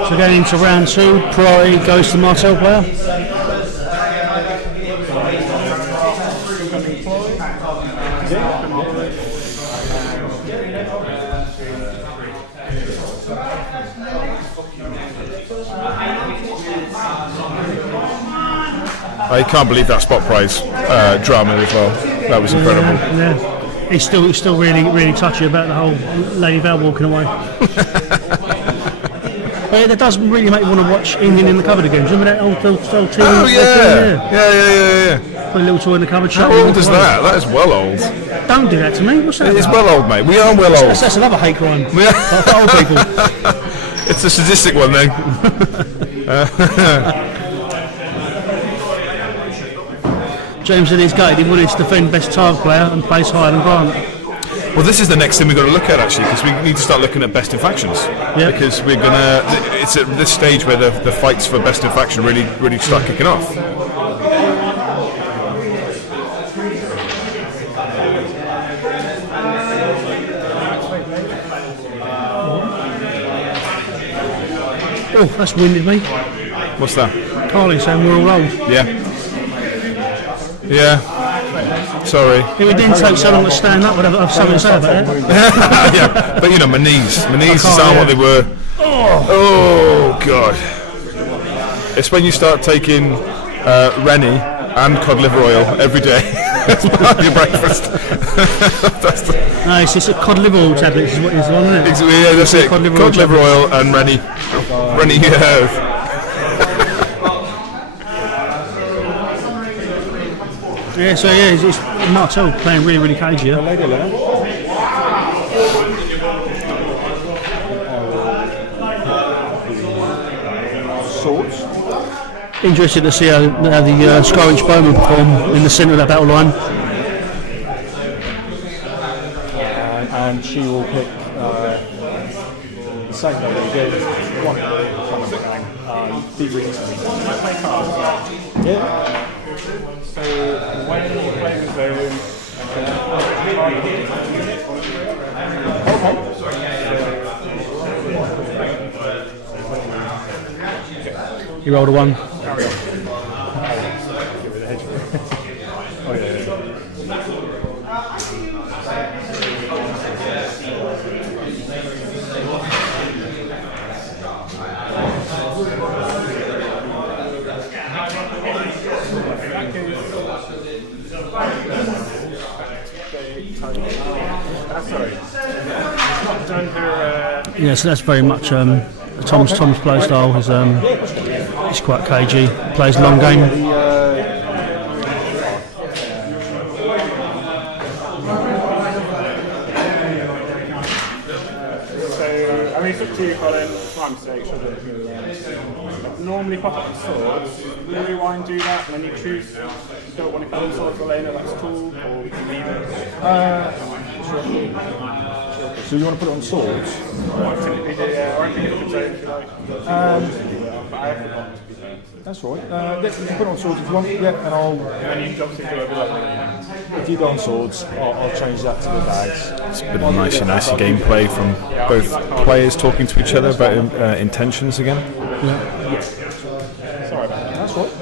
So going into round 2, priority goes to Martel player. I can't believe that spot prize drama as well. That was incredible. Yeah. He's still really touchy about the whole Lady Val walking away. That does really make me want to watch England in the cupboard again. Do you remember that old team? Oh yeah. Put a little toy in the cupboard. How old is that? That is well old. Don't do that to me. What's that? It's well old, mate. We are well old. That's another hate crime. For old people. It's a sadistic one, then. James said he's gutted. He wanted to defend best tile player and place higher than Grant. Well, this is the next thing we've got to look at, actually, because we need to start looking at best in factions. Yep. Because we're gonna. It's at this stage where the fights for best in faction really start kicking off. Oh, that's winded me. What's that? Carly saying we're all old. Yeah. Sorry. If it didn't take so long to stand up, I'd have something to say about it. Yeah, but you know, my knees aren't what they were. Oh God. It's when you start taking Rennie and cod liver oil every day as part of your breakfast. No, it's just a cod liver oil tablet is what it's on, isn't it? Yeah, that's it. Cod liver oil and Rennie. Yeah, so it's Martel playing really cagey. Swords. Interested to see how the Scorch Bowman perform in the centre of that battle line. And she will pick the same number again. One deep reading. Yeah. So when you play with those, You rolled a 1. carry on. Get rid of the hedge. Oh yeah. Yeah, so that's very much Tom's play style. He's quite cagey. Plays long game. So I mean, it's up to you, Colin. My mistake. Normally pop up the swords. You rewind, do that, and then you choose. Don't want to put the sword for later. That's cool, or we can leave it. So you want to put it on swords? I typically do, yeah, or I can get it for if you like. But I have forgotten to be fair. That's all right. You can put it on swords if you want. Yeah, and I'll. And you obviously do it lovely. If you go on swords, I'll change that to the bags. It's a bit of nice gameplay from both players talking to each other about intentions again. Yeah. Sorry about that. That's right.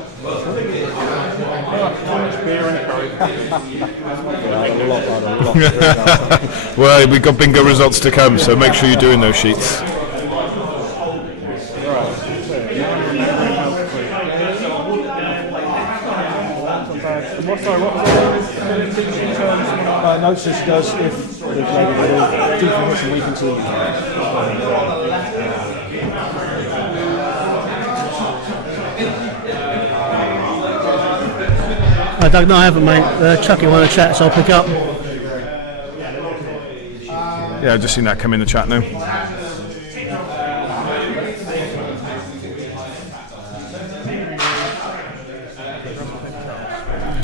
Beer and curry. A lot. Well, we've got bingo results to come, so make sure you're doing those sheets. No, so she does if the lady will deeply hits and weakens to I don't know, I haven't, mate. Chucky one in the chat, so I'll pick up. Yeah, I've just seen that come in the chat now.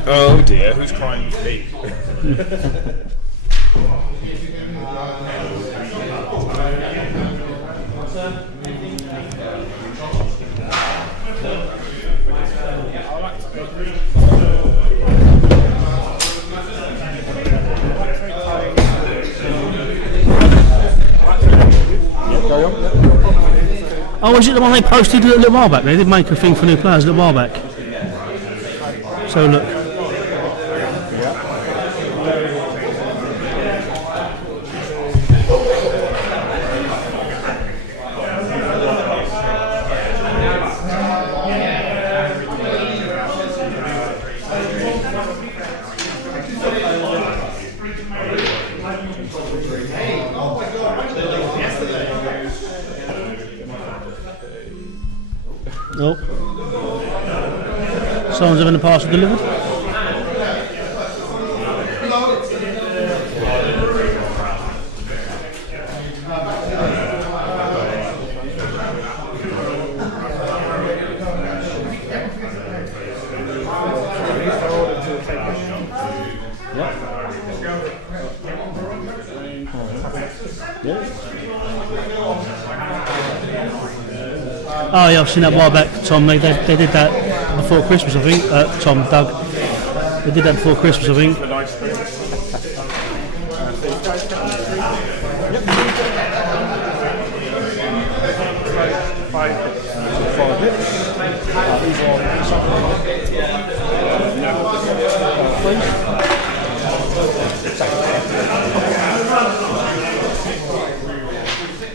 Oh dear, who's crying? Me. Oh, is it the one they posted a little while back? They did make a thing for new players a little while back. So look. Oh. Someone's having a parcel delivered. Oh yeah, I've seen that a while back, Tom. They did that before Christmas, I think. Tom, Doug. They did that before Christmas, I think.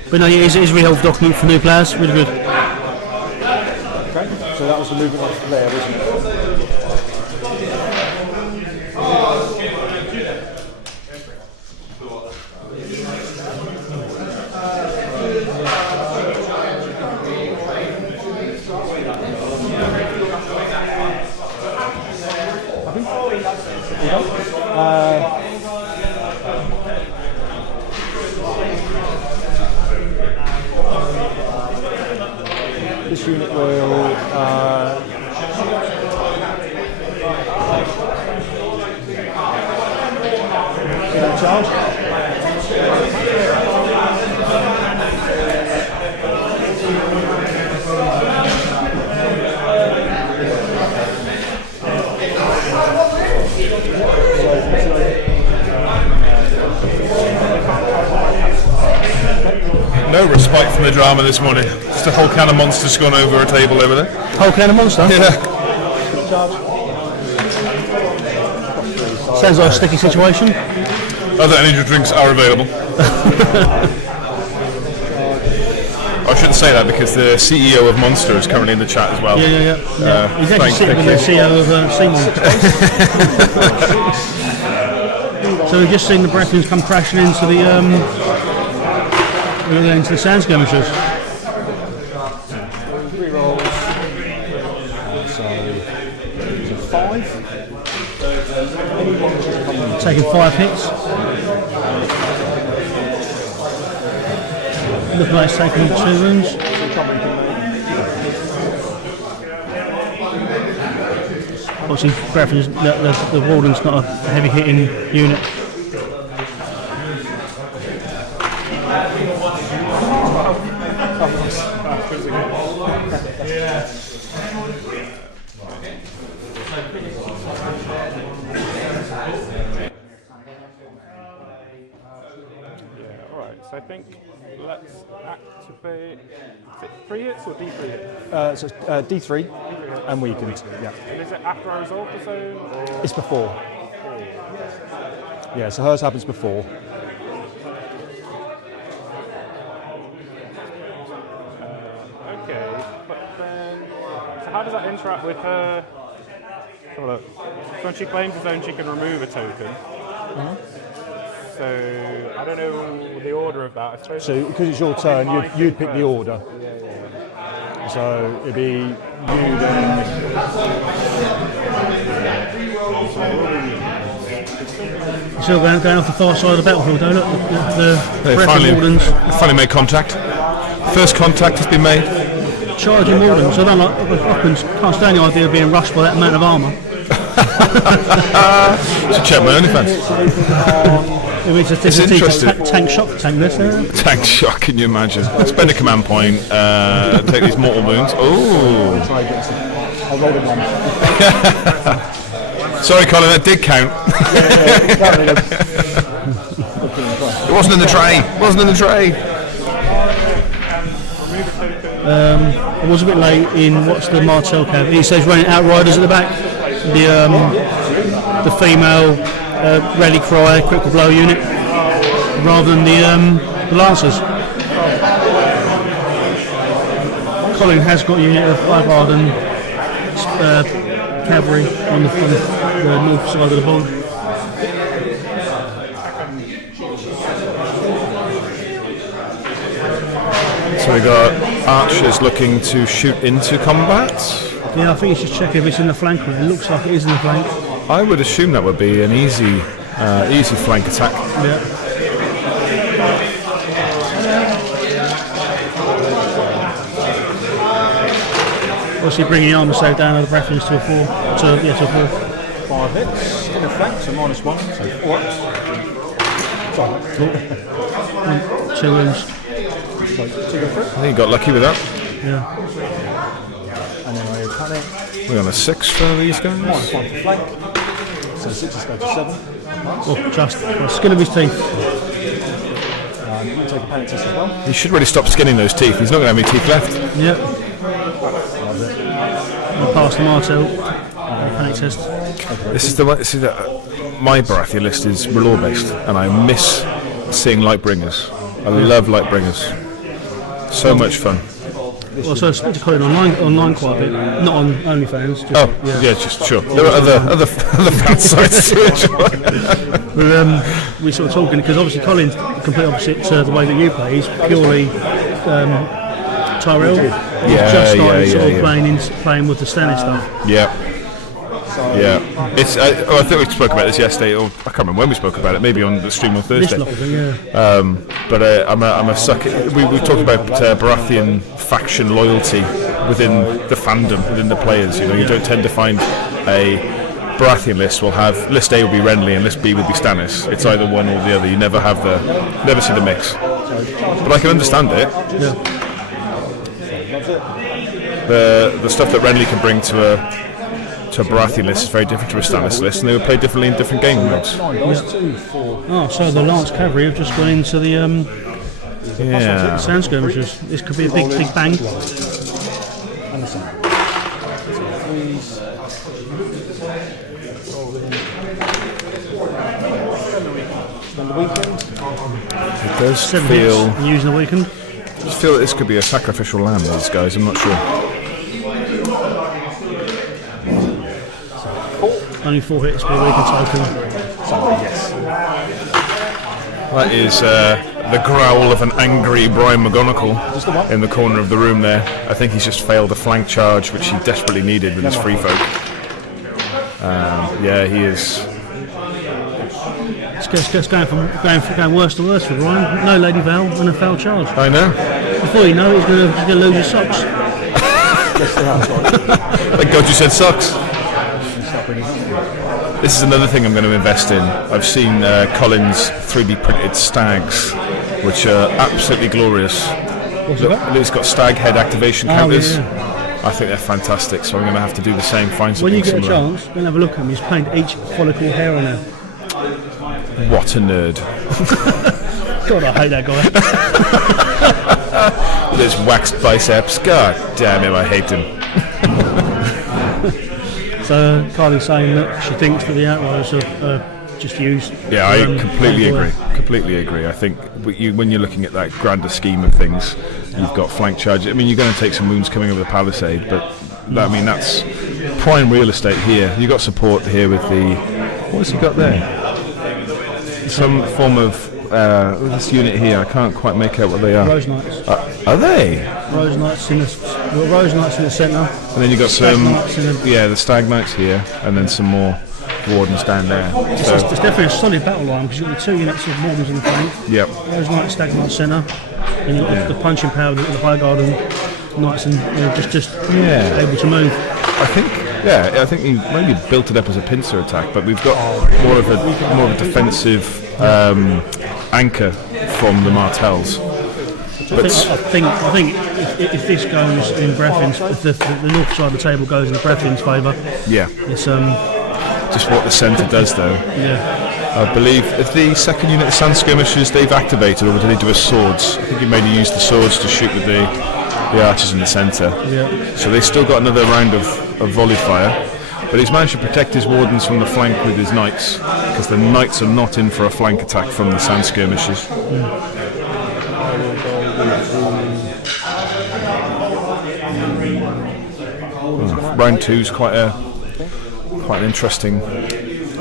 But no, it is a real document for new players, really good. Okay, so that was the movement on there, wasn't it? This unit will Charles? No respite from the drama this morning. Just a whole can of Monster's gone over a table over there. Whole can of Monster? Yeah. Sounds like a sticky situation. Other energy drinks are available. I shouldn't say that because the CEO of Monster is currently in the chat as well. Yeah. He's actually sitting with the CEO of Seymour. So we've just seen the Brethans come crashing into the sand skirmishers. 3 rolls. So 5. Taking 5 hits. Looking like it's taking 2 wounds. Obviously, Brethans, the Warden's not a heavy hitting unit. So I think let's activate. Is it 3 hits or D3 hits? So D3 and weakened. Yeah. And is it after I resolve the zone? Or? It's before. Yeah, so hers happens before. Okay, but then. So how does that interact with her? Have a look. So when she claims a zone, she can remove a token. So I don't know the order of that. I suppose. So because it's your turn, you'd pick the order. Yeah. So it'd be you then. Still going off the far side of the battlefield, though. Look, the Wardens. Finally made contact. First contact has been made. Charging Wardens. So I don't like. Hopkins can't stand the idea of being rushed by that amount of armour. Should check my OnlyFans. It's interesting. Tank shock, this. Tank shock, can you imagine? Spend a command point, take these mortal wounds. Oh! I'll roll it on. Sorry, Colin, that did count. It wasn't in the tray. Remove a token. I was a bit late in what's the Martel cab. He says running Outriders at the back. The female rally cry critical blow unit rather than the Lancers. Colin has got a unit of Highguard and cavalry on the north side of the board. So we got archers looking to shoot into combat. Yeah, I think you should check if it's in the flank. It looks like it is in the flank. I would assume that would be an easy flank attack. Yeah. Obviously bringing the armour save down of the Breathins to a 4. To a 4. 5 hits in the flank, so -1, so 4 hits. Sorry. Cool. 2 wounds. So 2 go through. I think you got lucky with that. Yeah. And then I panic. We're on a 6 for these guys. -1 for flank. So 6 go to 7. Oh, just the skin of his teeth. You take a panic test as well. He should really stop skinning those teeth. He's not going to have any teeth left. Yep. I passed the Martel panic test. This is the one. My Baratheon list is R'hllor based, and I miss seeing Lightbringers. I love Lightbringers. So much fun. Well, so I spoke to Colin online quite a bit, not on OnlyFans. Just, yeah, just sure. There are other fan sites to it. But we sort of talking because obviously Colin's complete opposite to the way that you play. He's purely Tyrell. He's just started playing with the Stannis stuff. Yeah. Yeah, it's. I think we spoke about this yesterday, or I can't remember when we spoke about it. Maybe on the stream on Thursday. But I'm a sucker. We talked about Baratheon faction loyalty within the fandom, within the players. You know, you don't tend to find a Baratheon list will have list A will be Renly and list B will be Stannis. It's either one or the other. You never see the mix. But I can understand it. Yeah. The stuff that Renly can bring to a Baratheon list is very different to a Stannis list, and they would play differently in different game modes. Oh, so the Lance Cavalry have just gone into the sand skirmishers. This could be a big bang. It does 7 feel. hits using the weekend. I just feel that this could be a sacrificial lamb. These guys, I'm not sure. Only 4 hits per weekend token. That is the growl of an angry Brian McGonagall in the corner of the room there. I think he's just failed a flank charge, which he desperately needed with his free folk. Yeah, he is. It's going worse to worse for Ryan. No Lady Val and a foul charge. I know. Before you know it, he's going to lose his socks. Thank God you said socks. This is another thing I'm going to invest in. I've seen Colin's 3D printed stags, which are absolutely glorious. What's that? It's got stag head activation counters. Yeah. I think they're fantastic, so I'm going to have to do the same. Find something when you get similar. a chance, go and have a look at him. He's painted each follicle hair on there. What a nerd. God, I hate that guy. With his waxed biceps. God damn him, I hate him. So Carly's saying that she thinks that the Outriders are just used. Yeah, I completely agree. Completely agree. I think when you're looking at that grander scheme of things, you've got flank charge. I mean, you're going to take some wounds coming over the palisade, but that's prime real estate here. You've got support here with the. What's he got there? Some form of this unit here. I can't quite make out what they are. Rose Knights. Are they? Rose Knights in the centre. And then you got the Stag Knights here, and then some more Wardens down there. It's definitely a solid battle line because you've got the 2 units of Wardens in the flank. Yep. Rose Knights, Stag Knights centre, and you've got the punching power with the Highguard and Knights, and just able to move. I think he maybe built it up as a pincer attack, but we've got more of a defensive anchor from the Martells. I think if this goes in Breathins, if the north side of the table goes in the Breathins' favour, it's just what the centre does though. Yeah. I believe if the second unit of sand skirmishers they've activated, or did they do a swords? I think he maybe used the swords to shoot with the the archers in the centre. Yeah. So they still got another round of volley fire, but he's managed to protect his wardens from the flank with his knights, because the knights are not in for a flank attack from the sand skirmishers. Round 2's quite an interesting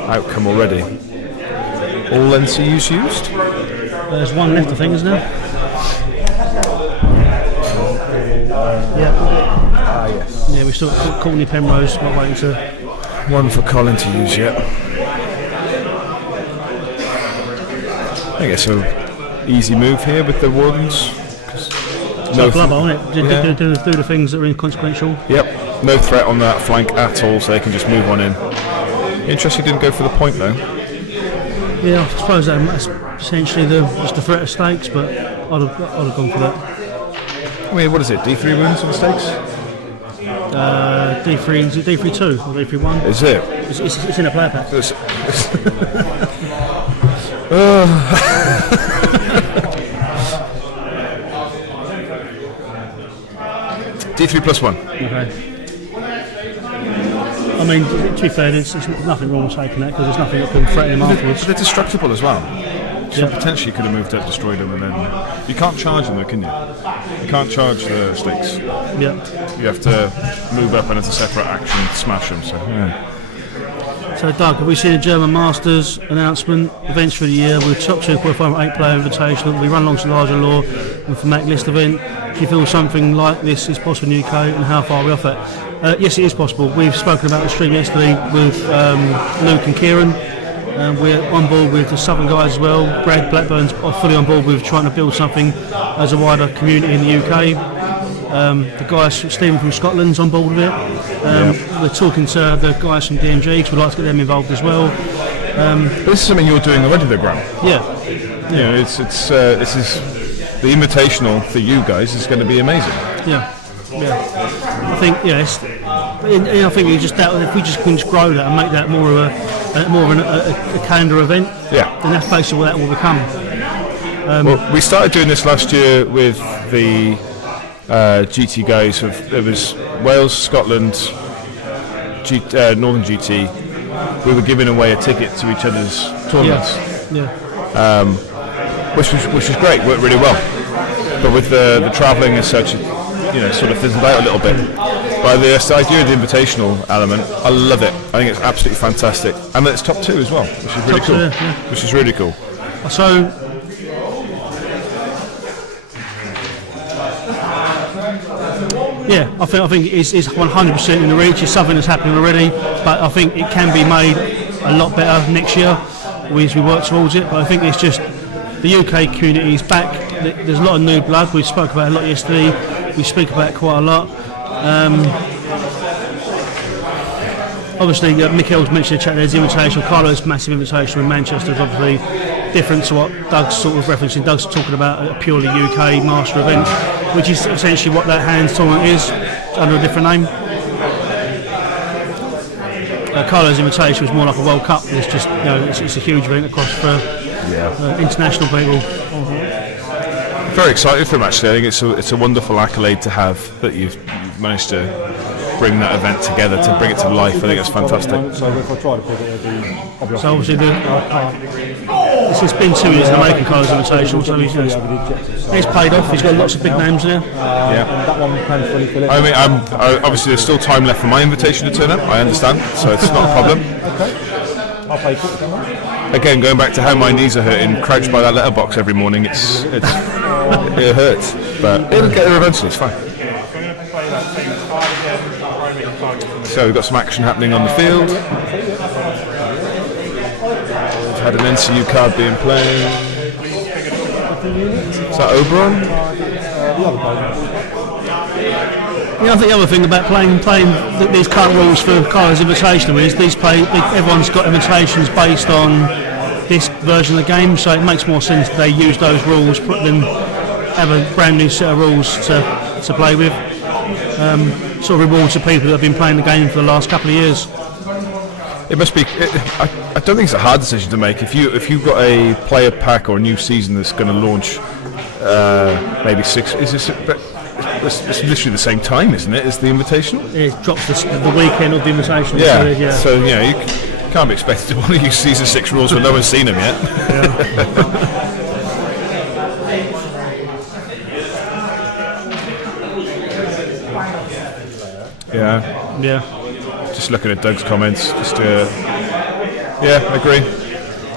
outcome already. All NCUs used? There's one left, I think, isn't there? Yeah. Ah, yes. Yeah, we've still got Courtney Penrose, not waiting to. One for Colin to use yet. I think it's an easy move here with the wardens. No blubber on it. Do the things that are inconsequential. Yep. No threat on that flank at all, so they can just move on in. Interesting, didn't go for the point though. Yeah, I suppose that's essentially just the threat of stakes, but I'd have gone for that. I mean, what is it? D3 wounds on the stakes? D3, is it D3 2 or D3 1? Is it? It's in a player pack. D3 plus 1. Okay. I mean, to be fair, there's nothing wrong with taking that because there's nothing that can threaten him afterwards. But they're destructible as well. So Yeah. potentially you could have moved up, destroyed them, and then you can't charge them though, can you? You can't charge the stakes. Yeah. You have to move up and as a separate action smash them. So yeah. So, Doug, have we seen a German Masters announcement? Events for the year. We're top 2 qualifying 8-player invitational. We run alongside larger law and for Mac list event. Do you feel something like this is possible in the UK, and how far are we off it? Yes, it is possible. We've spoken about the stream yesterday with Luke and Kieran. We're on board with the Southern guys as well. Brad Blackburn's fully on board with trying to build something as a wider community in the UK. The guys, Stephen from Scotland's on board with it. We're talking to the guys from DMG because we'd like to get them involved as well. But this is something you're doing already, though, Graham. Yeah. You know, this is the invitational for you guys is going to be amazing. Yeah. I think yes. I think it's just that if we can just grow that and make that more of a calendar event, Yeah. then that's basically what that will become. Well, we started doing this last year with the GT guys. There was Wales, Scotland, Northern GT. We were giving away a ticket to each other's tournaments, which was great. Worked really well. But with the travelling as such, sort of fizzled out a little bit. But the idea of the invitational element, I love it. I think it's absolutely fantastic, and it's top 2 as well, which is really Top cool. 2, yeah. Which is really cool. So. Yeah, I think it's 100% in the reach. It's something that's happening already, but I think it can be made a lot better next year as we work towards it. But I think it's just the UK community is back. There's a lot of new blood. We spoke about it a lot yesterday. We speak about it quite a lot. Obviously, Mikhail's mentioned in the chat there's the Invitational. Carlo's massive Invitational in Manchester is obviously different to what Doug's sort of referencing. Doug's talking about a purely UK master event, which is essentially what that hands tournament is, under a different name. Carlo's Invitational is more like a World Cup. It's just, it's a huge event across for international people. Very excited for him actually. I think it's a wonderful accolade to have that you've managed to bring that event together, to bring it to life. I think it's fantastic. So if I try to pivot, it'll be So obviously it's been 2 years in the making, Carlo's Invitational, so he's paid off. He's got lots of big names there. That one came fully fill. I mean, obviously there's still time left for my invitation to turn up. I understand, so it's not a problem. Okay. I'll pay for it. Again, going back to how my knees are hurting, crouched by that letterbox every morning, it hurts, but it'll get there eventually. It's fine. So we've got some action happening on the field. We've had an NCU card being played. Is that Oberon? I think the other thing about playing these current rules for Carlo's Invitational is everyone's got invitations based on this version of the game, so it makes more sense that they use those rules, have a brand new set of rules to play with. Sort of rewards the people that have been playing the game for the last couple of years. It must be. I don't think it's a hard decision to make. If you've got a player pack or a new season that's going to launch, maybe 6. Is this it's literally the same time, isn't it? As the Invitational. It drops the weekend of the Invitational. Yeah. So you know, you can't be expected to want to use these 6 rules when no one's seen them yet. Yeah. Just looking at Doug's comments. Just yeah, I agree.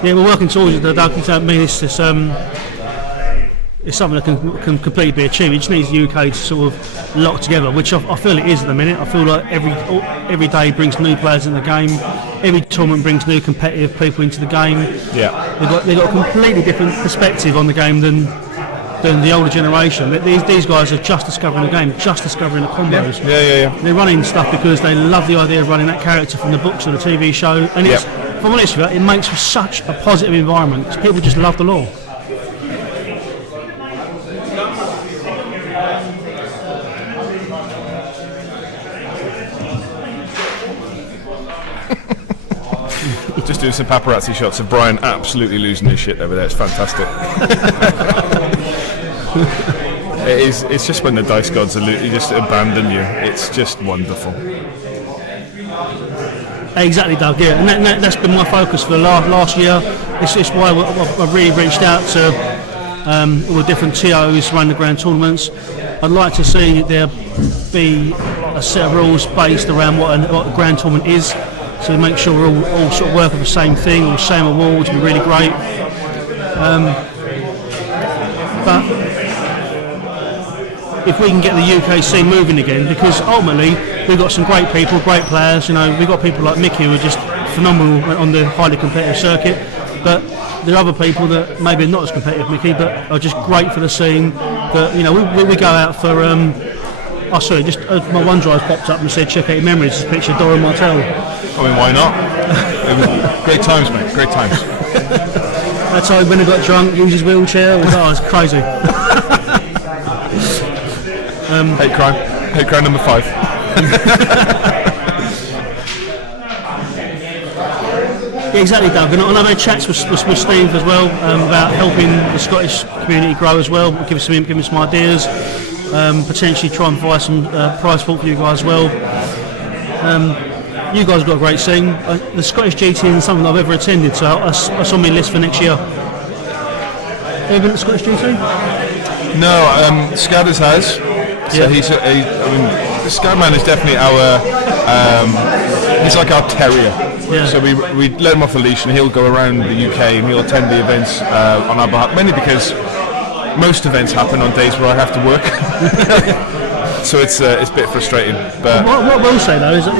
Yeah, we're working towards it. Doug, I mean, it's something that can completely be achieved. It just needs the UK to sort of lock together, which I feel it is at the minute. I feel like every day brings new players in the game. Every tournament brings new competitive people into the game. Yeah, they've got a completely different perspective on the game than the older generation. These guys are just discovering the game, just discovering the combos. Yeah. They're running stuff because they love the idea of running that character from the books or the TV show, and it's, if I'm honest with you, it makes for such a positive environment. People just love the law. Just doing some paparazzi shots of Brian absolutely losing his shit over there. It's fantastic. It's just when the dice gods just abandon you. It's just wonderful. Exactly, Doug. Yeah, and that's been my focus for the last year. It's why I've really reached out to all the different TOs running the grand tournaments. I'd like to see there be a set of rules based around what a grand tournament is. So make sure we're all sort of working for the same thing, all the same awards, would be really great. But if we can get the UK scene moving again, because ultimately we've got some great people, great players. You know, we've got people like Mickey who are just phenomenal on the highly competitive circuit. But there are other people that maybe are not as competitive, Mickey, but are just great for the scene. But you know, we go out for. My OneDrive popped up and said, check out your memories. It's a picture of Dora Martell. I mean, why not? Great times, mate. Great times. That's how when he got drunk, used his wheelchair. It was crazy. Hate crime number 5. Yeah, exactly, Doug. And I've had chats with Steve as well about helping the Scottish community grow as well. Give him some ideas. Potentially try and provide some prize pool for you guys as well. You guys have got a great scene. The Scottish GT isn't something I've ever attended, so that's on my list for next year. Ever been to the Scottish GT? No, Scadders has. So the Scadman is definitely our. He's like our terrier. Yeah. So we let him off the leash and he'll go around the UK and he'll attend the events on our behalf, mainly because most events happen on days where I have to work. So it's a bit frustrating. But what I will say though is that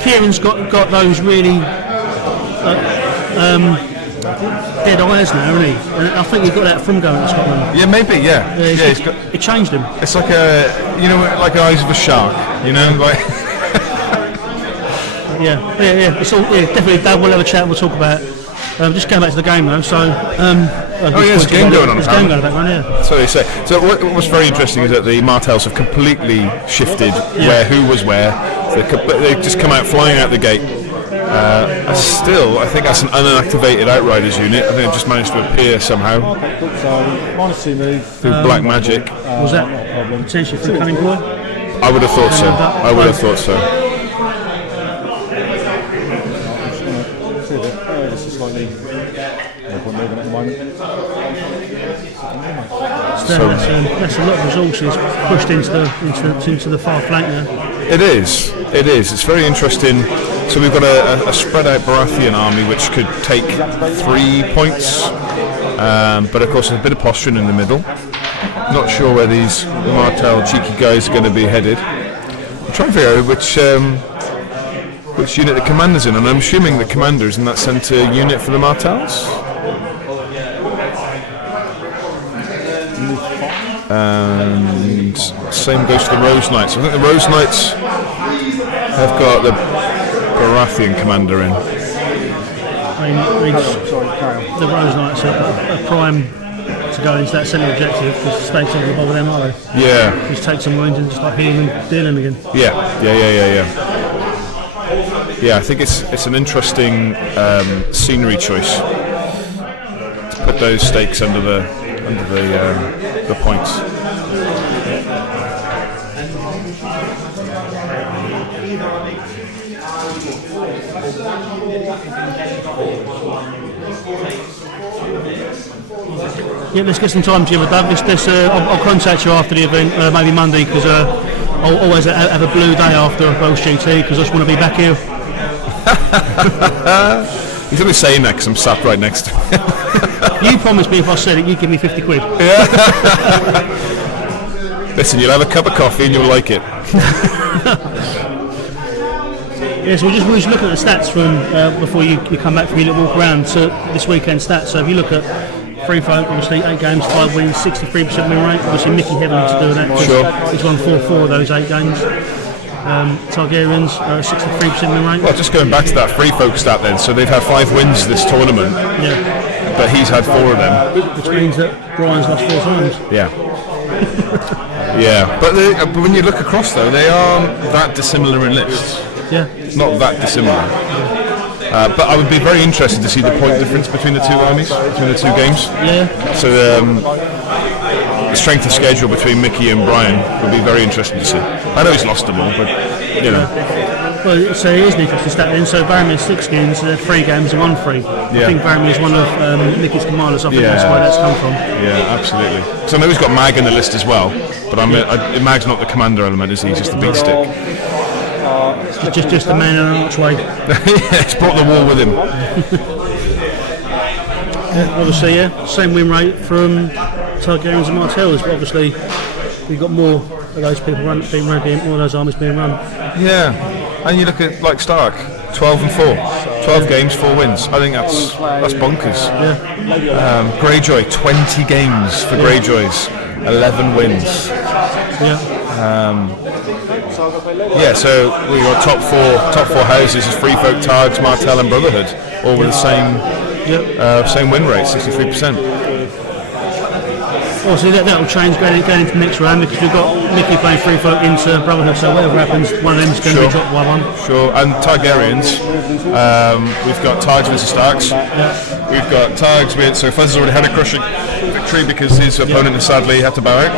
Kieran's got those really dead eyes now, hasn't he? And I think he got that from going to Scotland. Yeah, maybe. Yeah. It changed him. It's like like eyes of a shark. You know, like. Yeah. It's all definitely. Dad, we'll have a chat. We'll talk about it. Just going back to the game though. So. There's a game going on. There's a game going on, yeah. So they say. So what's very interesting is that the Martells have completely shifted who was where. They just come out flying out the gate. I think that's an unactivated Outriders unit. I think it just managed to appear somehow. -2 move. Through black magic. Was that potentially for Cunning Boy? I would have thought so. This is slightly moving at the moment. That's a lot of resources pushed into the far flank there. It is. It's very interesting. So we've got a spread out Baratheon army which could take 3 points, but of course there's a bit of posturing in the middle. Not sure where these Martell cheeky guys are going to be headed. I'm trying to figure out which unit the commander's in, and I'm assuming the commander is in that centre unit for the Martells. And same goes for the Rose Knights. I think the Rose Knights have got the Baratheon commander in. The Rose Knights are prime to go into that centre objective because the stakes are above them, are they? Yeah. Just take some wounds and just like healing and dealing again. Yeah. Yeah, I think it's an interesting scenery choice to put those stakes under the points. Yeah, let's get some time together, Dave. I'll contact you after the event, maybe Monday, because I'll always have a blue day after Welsh GT, because I just want to be back here. He's only saying that because I'm sat right next to him. You promised me if I said it, you'd give me 50 quid. Listen, you'll have a cup of coffee and you'll like it. Yes, we'll just look at the stats from before you come back from your little walk around to this weekend stats. So if you look at free throw, obviously 8 games, 5 wins, 63% win rate. Obviously Mickey heavily to do with that. Sure. He's won 4 of those 8 games. Targaryens, 63% win rate. Well, just going back to that free folk stat then, so they've had 5 wins this tournament, but he's had 4 of them. Which means that Brian's lost 4 times. Yeah. Yeah, but when you look across though, they aren't that dissimilar in lists. Yeah. Not that dissimilar. But I would be very interested to see the point difference between the 2 armies, between the 2 games. Yeah. So the strength of schedule between Mickey and Brian would be very interesting to see. I know he's lost them all, but you know. Well, so it is an interesting stat then. So Barryman's 6 games, 3 games and 1 free. I think Barryman is one of Mickey's commanders. I think that's where that's come from. Yeah, absolutely. So I know he's got Mag in the list as well, but Mag's not the commander element, is he? He's just the beat stick. Just a man in an archway. He's brought the wall with him. Obviously, same win rate from Targaryens and Martells, but obviously we've got more of those people being run, more of those armies being run. Yeah, and you look at like Stark, 12 and 4, 12 games, 4 wins. I think that's bonkers. Yeah. Greyjoy, 20 games for Greyjoys, 11 wins. Yeah. So we got top four houses is Free Folk, Targs, Martell and Brotherhood, all with the same win rate, 63%. Obviously that will change going into the next round, because we've got Mickey playing Free Folk into Brotherhood, so whatever happens, one of them is going to be dropped by 1. Sure, and Targaryens, we've got Targs versus Starks. We've got Targs so Fuzz has already had a crushing victory because his opponent sadly had to bow out.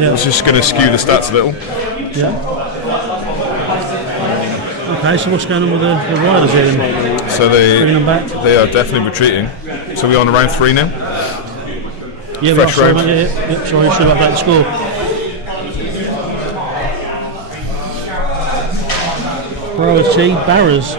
It's just going to skew the stats a little. Yeah. Okay, so what's going on with the Riders here then? So they are definitely retreating. So we're on round 3 now? Yeah, fresh round. Sorry, sorry, should have updated the score. Priority Barras.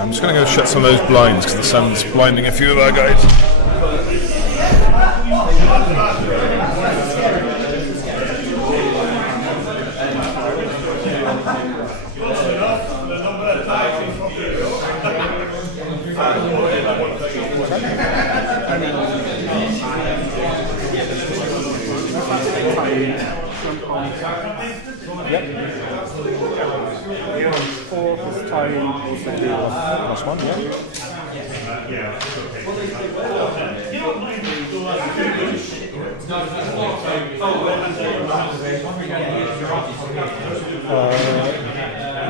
I'm just going to go shut some of those blinds because the sun's blinding a few of our guys. Last one,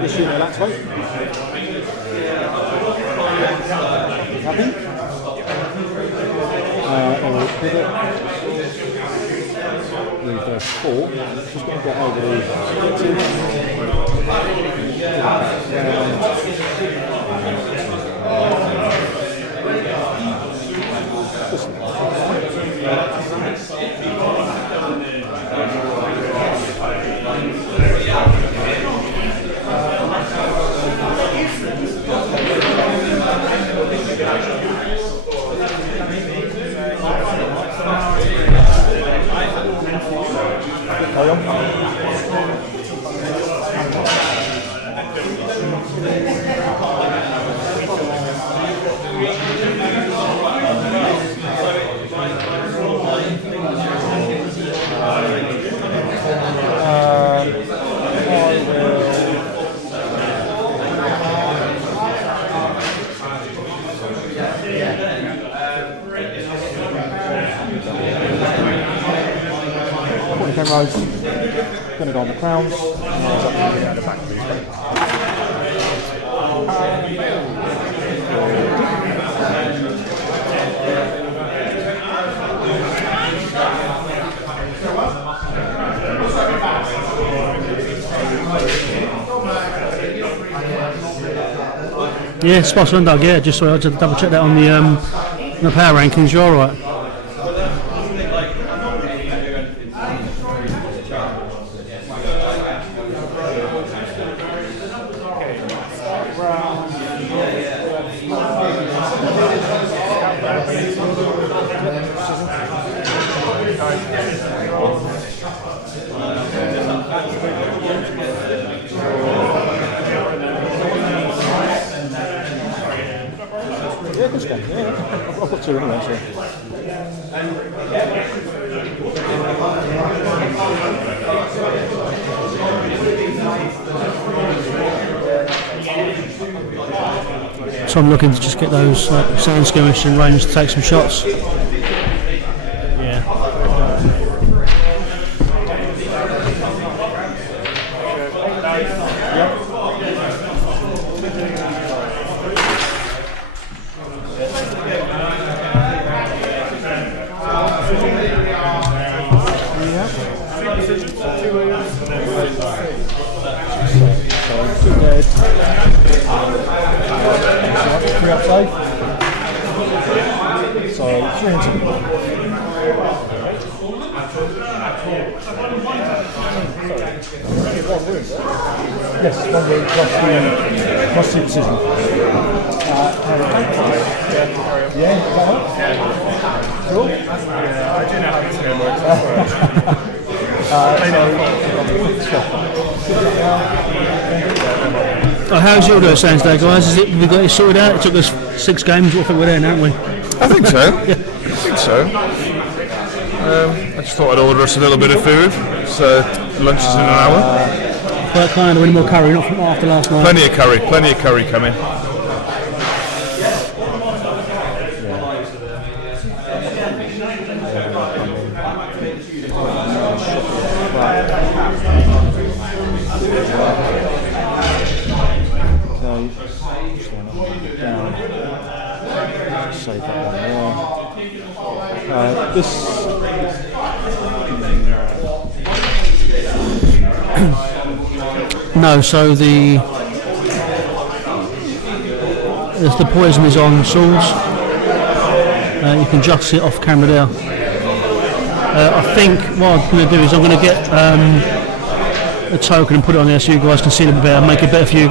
this unit, that's right. Happy? We'll put it. Leave the 4. Just going to get over the 2. Rose. going to go on the crowns. At the back, please. Yeah, spot on, Doug. Yeah, just so I had to double check that on the power rankings. You're all right. Yeah, good scan. Yeah, I've got two anyway, so. So I'm looking to just get those sound skirmish in range to take some shots. Yeah. Three upside. So 3 and 2. Yes, 1 room plus 2 decision. Yeah, is that right? Cool. Yeah, I do know how this game works. How's your go sounds day, guys? Have we got it sorted out? It took us 6 games. I think we're there, aren't we? I think so. I think so. I just thought I'd order us a little bit of food. So lunch is in an hour. Quite kind of any more curry, not after last night. Plenty of curry coming. Save that one there. This. No, so the poison is on swords. You can just see it off camera there. I think what I'm going to do is I'm going to get a token and put it on there so you guys can see it a bit better, make a better view.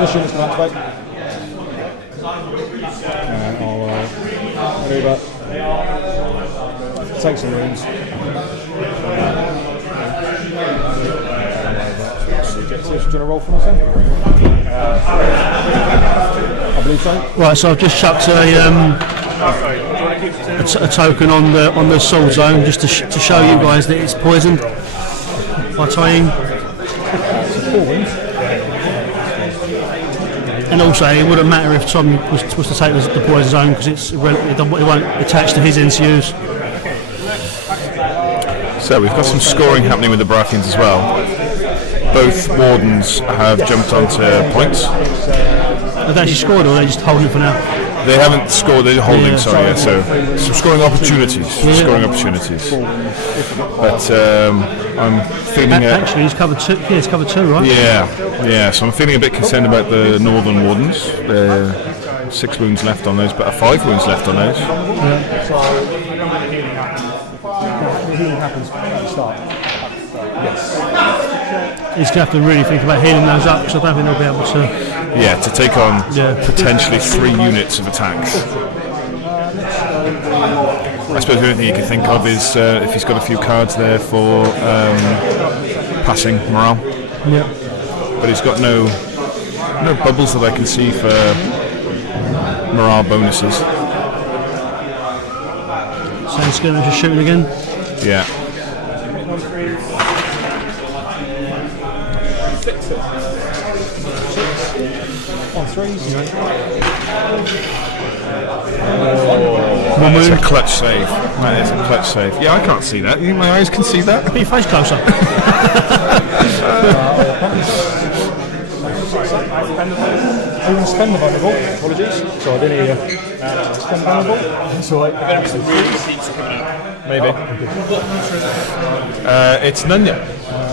This unit's going to activate. I'll do that. Take some rooms. Do you want to roll for myself? I believe so. Right, so I've just chucked a token on the sword zone just to show you guys that it's poisoned by tying. And also, it wouldn't matter if Tom was to take the poison zone because it won't attach to his NCUs. So we've got some scoring happening with the Baratheons as well. Both wardens have jumped onto points. Have they actually scored or are they just holding it for now? They haven't scored. They're holding. Sorry. Yeah, so some scoring opportunities. Scoring opportunities. But I'm feeling. Actually, he's covered two. Yeah, he's covered two, right? Yeah. So I'm feeling a bit concerned about the Northern Wardens. 6 wounds left on those, but 5 wounds left on those. Healing happens at the start. He's going to have to really think about healing those up, because I don't think they'll be able to. Yeah, to take on potentially 3 units of attacks. I suppose the only thing you can think of is if he's got a few cards there for passing morale. Yeah. But he's got no bubbles that I can see for morale bonuses. So he's going to just shooting again? Yeah. That's a clutch save. That is a clutch save. Yeah, I can't see that. You think my eyes can see that? Put your face closer. I'm going to spend the vulnerable. Apologies. So I didn't hear. Spend vulnerable. That's alright. Maybe. It's Nunya.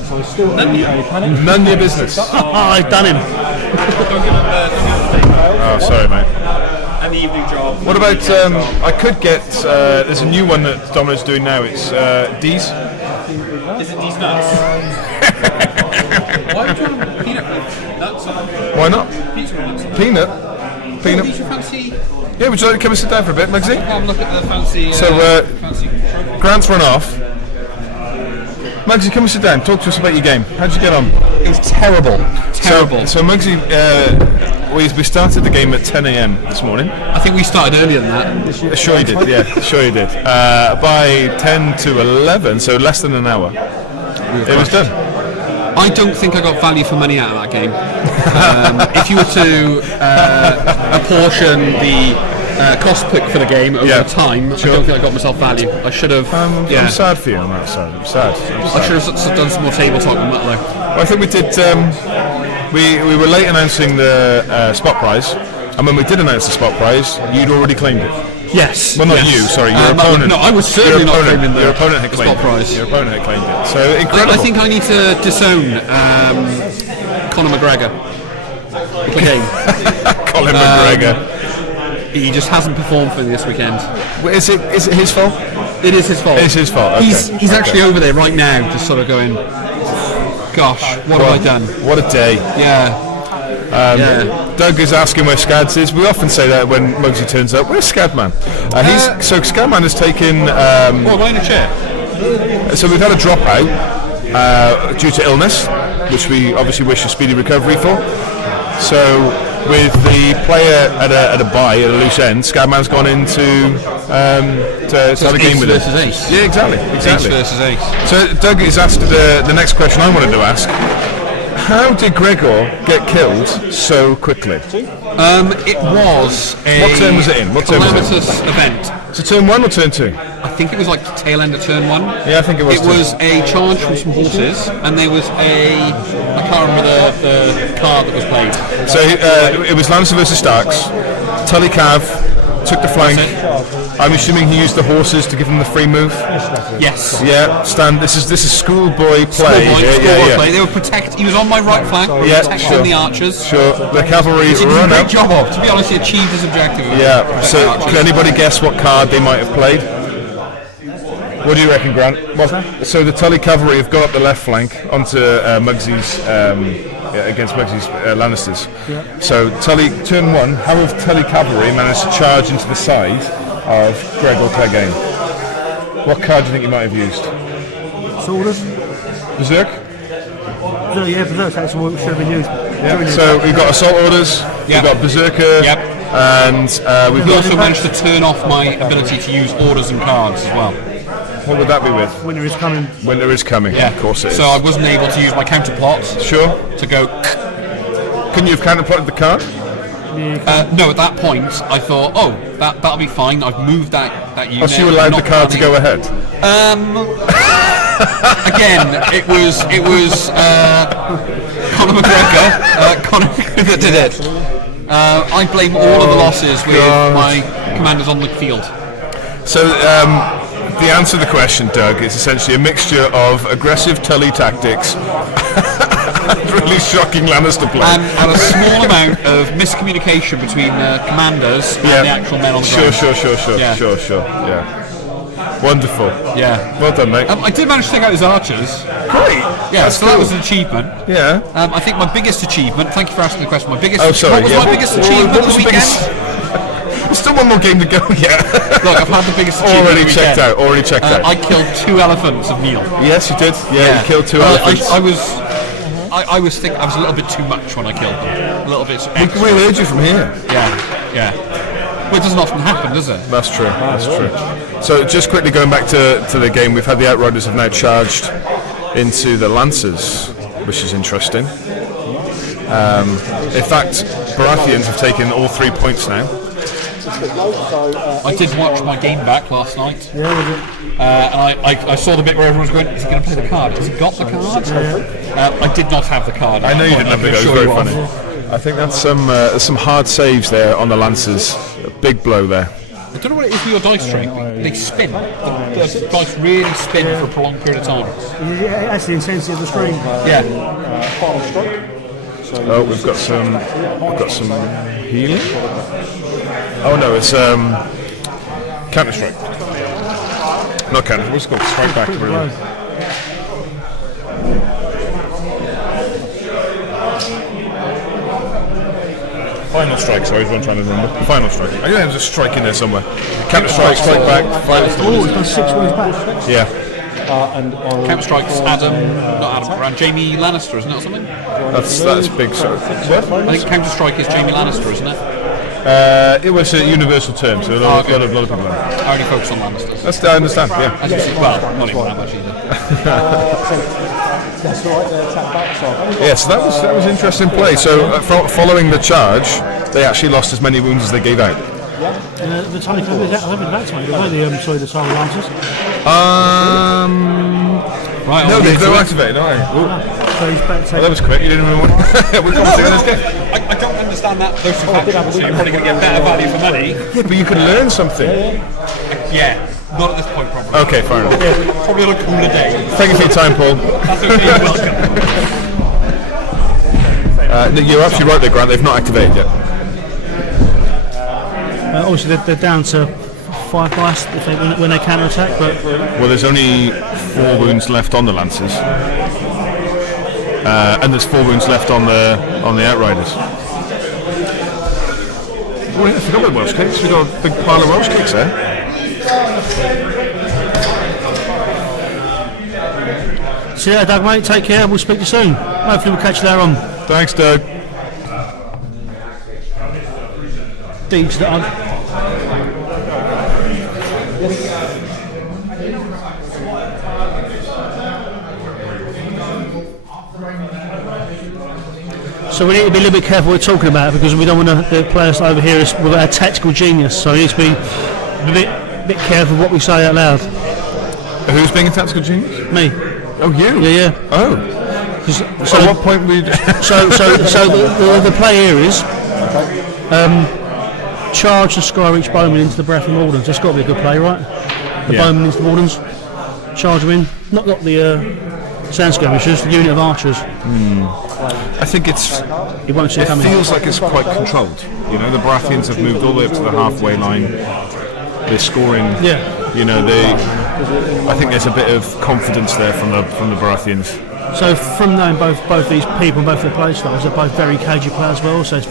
So it's still a panic. Nunya business. Oh, I've done him. Oh, sorry, mate. And the evening job. What about, I could get, there's a new one that Domino's doing now, it's D's. Is it these nuts? Why would you want peanut nuts on? Why not? Nuts? Peanut? Peanut? Did you fancy? Yeah, would you like to come and sit down for a bit, Muggsy? Have a look at the fancy. Fancy Grant's run off. Muggsy, come and sit down. Talk to us about your game. How'd you get on? It was terrible. So Muggsy, we started the game at 10 a.m. this morning. I think we started earlier than that. Sure you did, yeah. Sure you did. By 10 to 11, so less than an hour, it was done. I don't think I got value for money out of that game. If you were to apportion the cost pick for the game over time, I don't think I got myself value. I should have. I'm sad for you on that side. I'm sad. I should have done some more table talk on that though. Well, I think we did. We were late announcing the spot prize, and when we did announce the spot prize, you'd already claimed it. Yes. Well, not you. Sorry, your opponent. No, I was certainly not claiming the opponent had claimed spot prize. Your opponent had claimed it. So incredible. I think I need to disown Conor McGregor. The game. Colin McGregor. He just hasn't performed for me this weekend. Is it his fault? It is his fault. It's his fault. Okay. He's actually over there right now, just sort of going, "Gosh, what have I done? What a day!" Yeah. Doug is asking where Scads is. We often say that when Muggsy turns up. Where's Scadman? So Scadman has taken. Am I in a chair? So we've had a dropout due to illness, which we obviously wish a speedy recovery for. So with the player at a bye, at a loose end, Scadman's gone in to have a game with him. Ace versus ace. Yeah, exactly. Ace versus ace. So Doug is asked the next question I wanted to ask. How did Gregor get killed so quickly? It was a What turn was it in? calamitous event. So turn 1 or turn 2? I think it was like the tail end of turn 1. Yeah, I think it was. It was a charge from some horses, and there was I can't remember the card that was played. So it was Lancer versus Starks. Tully Cav took the flank. I'm assuming he used the horses to give him the free move. Yes. Yeah, Stan. This is schoolboy play. Schoolboy play. They were He was on my right flank. Protecting the archers. Sure. The cavalry did run a great up. job of. To be honest, he achieved his objective. Yeah. So can anybody guess what card they might have played? What do you reckon, Grant? So the Tully cavalry have got up the left flank onto Muggsy's against Muggsy's Lannisters. Yeah. So Tully turn 1. How have Tully cavalry managed to charge into the side of Gregor Clegane? What card do you think you might have used? Orders. Berserk? Yeah, Berserk. That's what should have been used. Yeah. So we've got Assault Orders. We've got Berserker. Yep. And we've also managed to turn off my ability to use orders and cards as well. What would that be with? Winter is coming. Winter is coming. Yeah, of course it is. So I wasn't able to use my counterplot. Sure. To go. Can you have counterplotted the card? No, at that point I thought, that'll be fine. I've moved that unit. Oh, so you allowed the card to go ahead? Again, it was Conor McGregor that did it. I blame all of the losses with my commanders on the field. So the answer to the question, Doug, is essentially a mixture of aggressive Tully tactics and really shocking Lannister play. And a small amount of miscommunication between the commanders and the actual men on the ground. Sure. Yeah. Wonderful. Yeah. Well done, mate. I did manage to take out his archers. Great. Yeah, so that was an achievement. Yeah. I think my biggest achievement, thank you for asking the question, my biggest Oh, sorry. what was my biggest achievement What was this the weekend? There's still one more game to go yet. Look, I've had the biggest achievement Already of the checked weekend. out. Already checked out. I killed 2 elephants of meal. Yes, you did. Yeah, you killed 2 elephants. I was thinking I was a little bit too much when I killed them. A little bit. We heard you from here. Yeah. Well, it doesn't often happen, does it? That's true. That's true. So just quickly going back to the game, we've had the Outriders have now charged into the Lancers, which is interesting. In fact, Baratheons have taken all 3 points now. I did watch my game back last night. Yeah, and I saw the bit where everyone was going, is he going to play the card? Has he got the card? I did not have the card. I know you didn't have the card, it was very funny. I think that's some hard saves there on the Lancers. A big blow there. I don't know what it is with your dice tray. They spin. The dice really spin for a prolonged period of time. Yeah, that's the intensity of the stream. Yeah. Final stroke. Oh, we've got some healing. Oh no, it's counter strike. Not counter. What's it called? Strike back. Really. Final strike. Sorry, is what I'm trying to remember. Final strike. I know there's a strike in there somewhere. Counter strike, strike back. Final strike. Oh, it's done 6 ways back. Yeah. Counter strikes around Jamie Lannister, isn't it, or something? That's big. So I think Counter Strike is Jamie Lannister, isn't it? It was a universal term, so a lot of people know. I only focus on Lannisters. I understand. Yeah. As you see, well, not even that much either. That's right, they're attack backside. Yes, that was interesting play. So following the charge, they actually lost as many wounds as they gave out. The Tully Club is out of that time, the Tully Lancers. Right. No, they're activated, aren't they? So he's back to that was quick. You didn't even want. We're commenting on this game. I don't understand that. Those two factions, so you're probably going to get better value for money. Yeah, but you can learn something. Yeah, not at this point, probably. Okay, fair enough. Probably on a cooler day. Thank you for your time, Paul. That's okay. You're welcome. You're absolutely right there, Grant. They've not activated yet. Obviously, they're down to 5 dice when they counter attack, but there's only 4 wounds left on the Lancers, and there's 4 wounds left on the Outriders. Oh, yeah, I forgot about Welsh kicks. We've got a big pile of Welsh kicks there. See you later, Doug, mate. Take care. We'll speak to you soon. Hopefully, we'll catch you later on. Thanks, Doug. Deeds that So we need to be a little bit careful what we're talking about, because we don't want the players over here with our tactical genius, so we need to be a bit careful what we say out loud. Who's being a tactical genius? Me. Oh, you? Yeah. Oh. So at what point we? So the play here is charge the Skyreach bowmen into the Baratheon Wardens. That's got to be a good play, right? The bowmen into the Wardens, charge them in. Not the sand skirmishers, the unit of archers. I think it feels like it's quite controlled. You know, the Baratheons have moved all the way up to the halfway line. They're scoring. Yeah. You know, I think there's a bit of confidence there from the Baratheons. So from knowing both these people and both their play styles, they're both very cagey players as well. So it's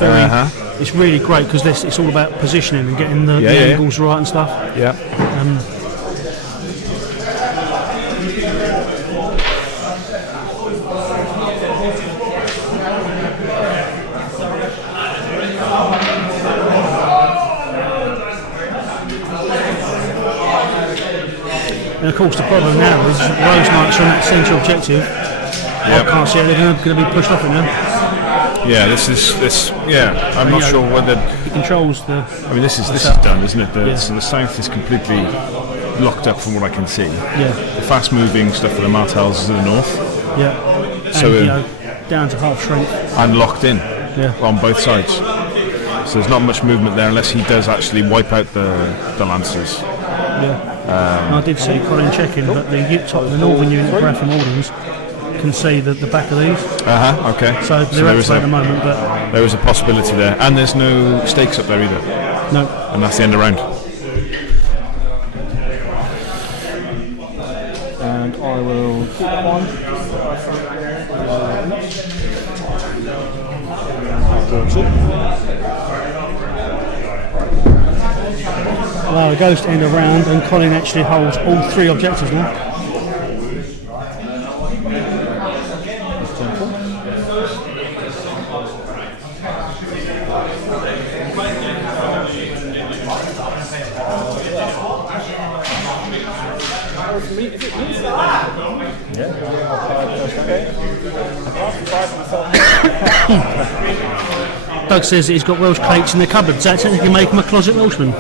it's really great because it's all about positioning and getting the angles right and stuff. Yeah. And of course the problem now is Rose Knights are on that central objective. I can't see how they're going to be pushed off it now. Yeah, this. Yeah, I'm not sure whether he controls the. I mean, this is done, isn't it? So the south is completely locked up from what I can see. Yeah. The fast-moving stuff for the Martells is in the north. Yeah. So and, down to half strength. And locked in. Yeah. On both sides. So there's not much movement there unless he does actually wipe out the Lancers. Yeah. I did see Colin checking, but the northern unit of Bradford Maldons can see the back of these. Okay. So they're active at the moment, but there is a possibility there, and there's no stakes up there either. No. And that's the end of round. And I will keep that one. Well, it goes to end of round, and Colin actually holds all 3 objectives now. Doug says that he's got Welsh cakes in the cupboard. Does that technically make him a closet Welshman?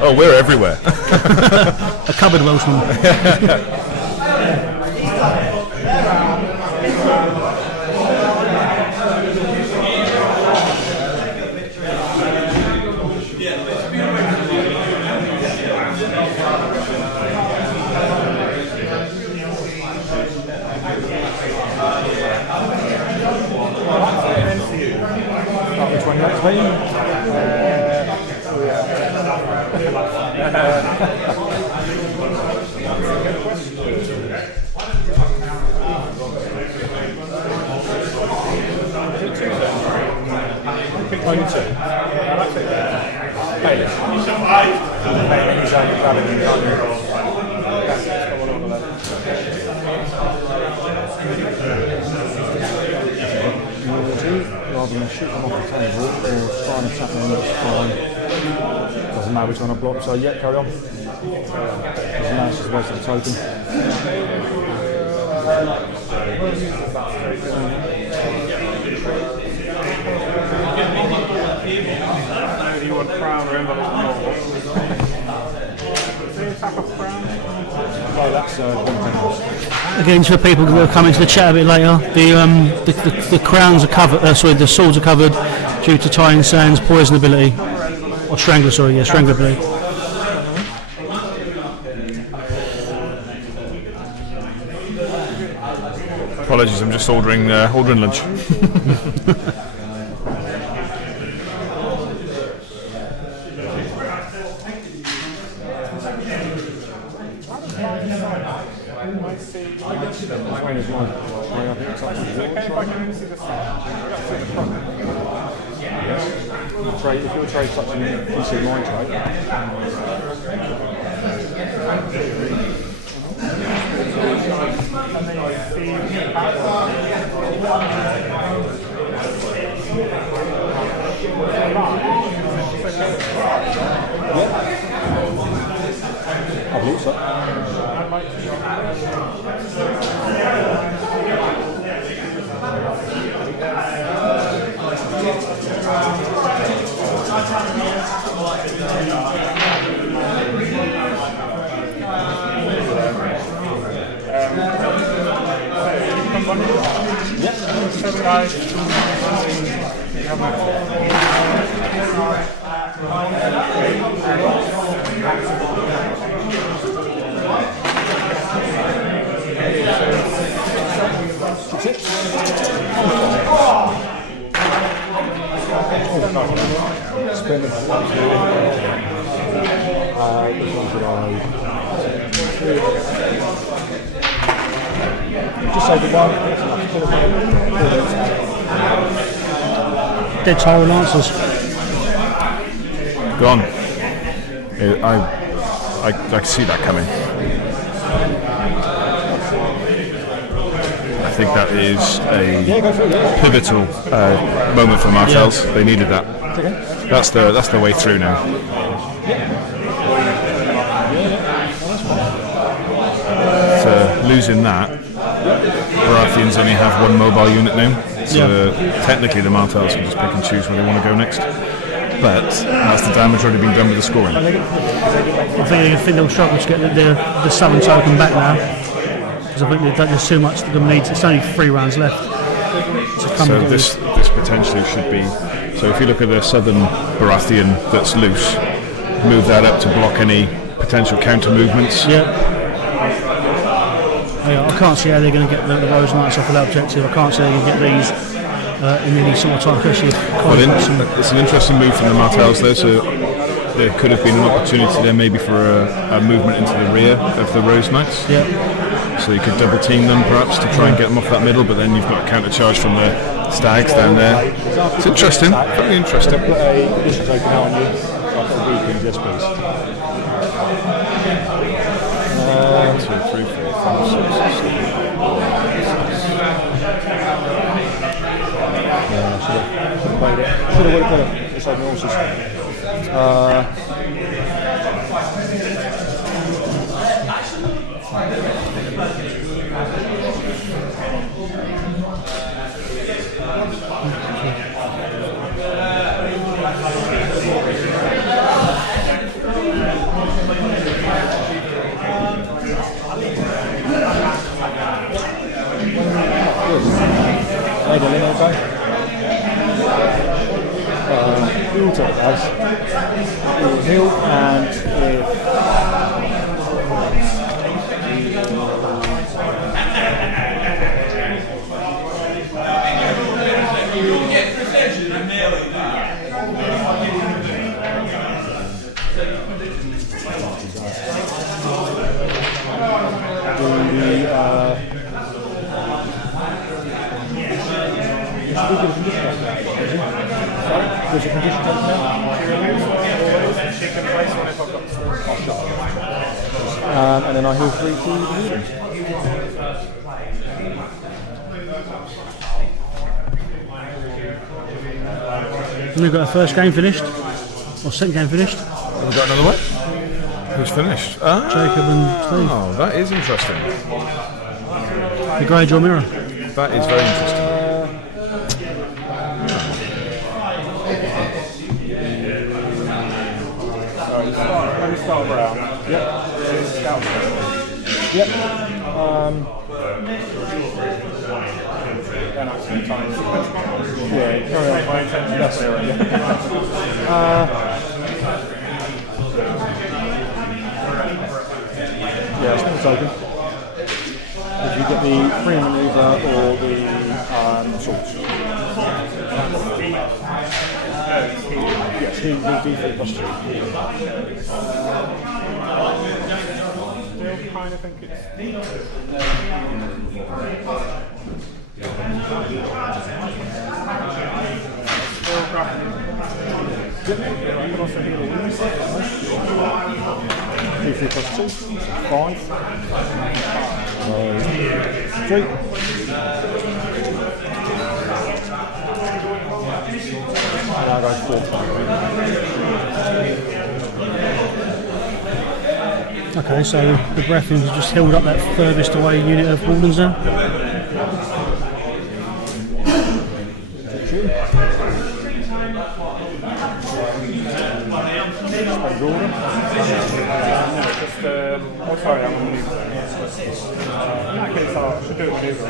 Oh, we're everywhere. A cupboard Welshman. Which one next, mate? Only 2. Rather than shoot them off the table or try and attack them, that's fine. Doesn't matter which one I block, so yeah, carry on. Doesn't matter, it's just a waste of the token. You want crown or envelope more? Oh, that's Again, for people who will come into the chat a bit later, the crowns are covered. The swords are covered due to tying sands, poison ability, or strangler. Sorry, yeah, strangler ability. Apologies, I'm just ordering lunch. If your trade's such an you see my trade. I believe so. Just say goodbye. Dead Tyro Lancers. Gone. I can see that coming. I think that is a pivotal moment for Martels. They needed that. That's the way through now. So losing that, Baratheons only have 1 mobile unit now. So technically the Martels can just pick and choose where they want to go next. But that's the damage already been done with the scoring. I think they'll struggle to get the southern token back now, because I think there's too much that them needs. It's only 3 rounds left to come. So this potentially should be So if you look at the southern Baratheon that's loose, move that up to block any potential counter movements. Yeah. I can't see how they're going to get the Rose Knights off of that objective. I can't see how they can get these in any sort of time, especially if it's an interesting move from the Martells though, so there could have been an opportunity there maybe for a movement into the rear of the Rose Knights. Yeah. So you could double team them perhaps to try and get them off that middle, but then you've got a counter charge from the Stags down there. It's interesting, very interesting. Put a additional token out on you, so I've got a weekend, yes please. 1, 2, 3, 4, 5, 6, 7, 8, 9, 10. Should have played it. It's like horses. He'll take it as he'll and there's a condition taken out. She can place one if I've got And then I heal 3 to the healing. We've got our first game finished, or second game finished. Have we got another one? Who's finished? Jacob and Steve. Oh, that is interesting. The Greyjoy mirror. That is very interesting. Let me start round. Yep. Scout. Yep. Then I spend time. Yeah, carry on. My intention is clear. Yeah, it's not token. If you get the free maneuver or the swords. Yes, he D3 plus 2. Still kind of think it's. Still grappling. I can also heal a wound. D3 plus 2. 5. 3. And I go 4. Okay, so the Baratheons have just held up that furthest away unit of Wardens now. Oh, sorry, I'm on the maneuver. Okay, so I should do a maneuver,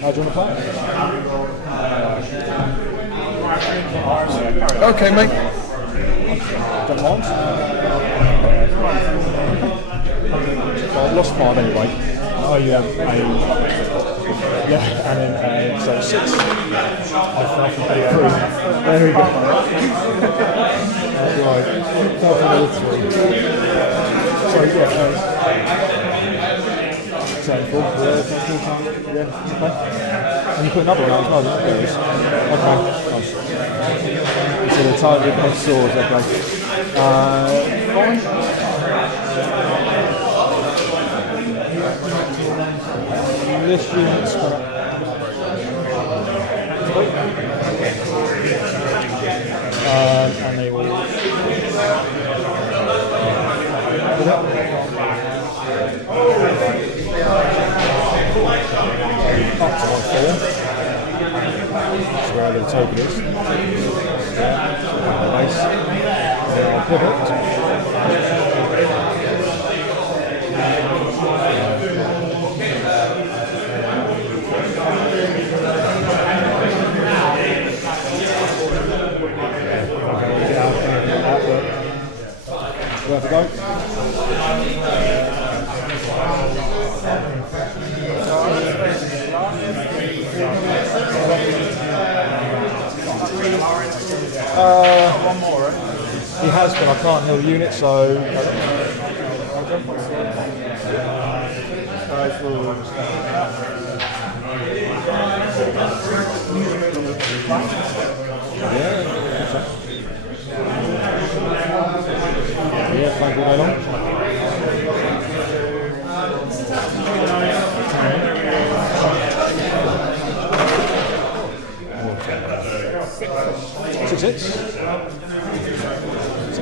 How do you want to play? Okay, mate. Don't mind. So I lost 5 anyway. And then so 6. I fell from 3. There we go. Right. Fell from another 3. So so 4. Yeah. Okay. And you put another one out as well, didn't you? Okay. Nice. So the target with swords. Okay. Fine. This unit's got and they will up to 4. That's where the token is. Nice. I'll pivot. Where to go? One more, right? He has, but I can't heal the unit, so. Yeah, thank you very much.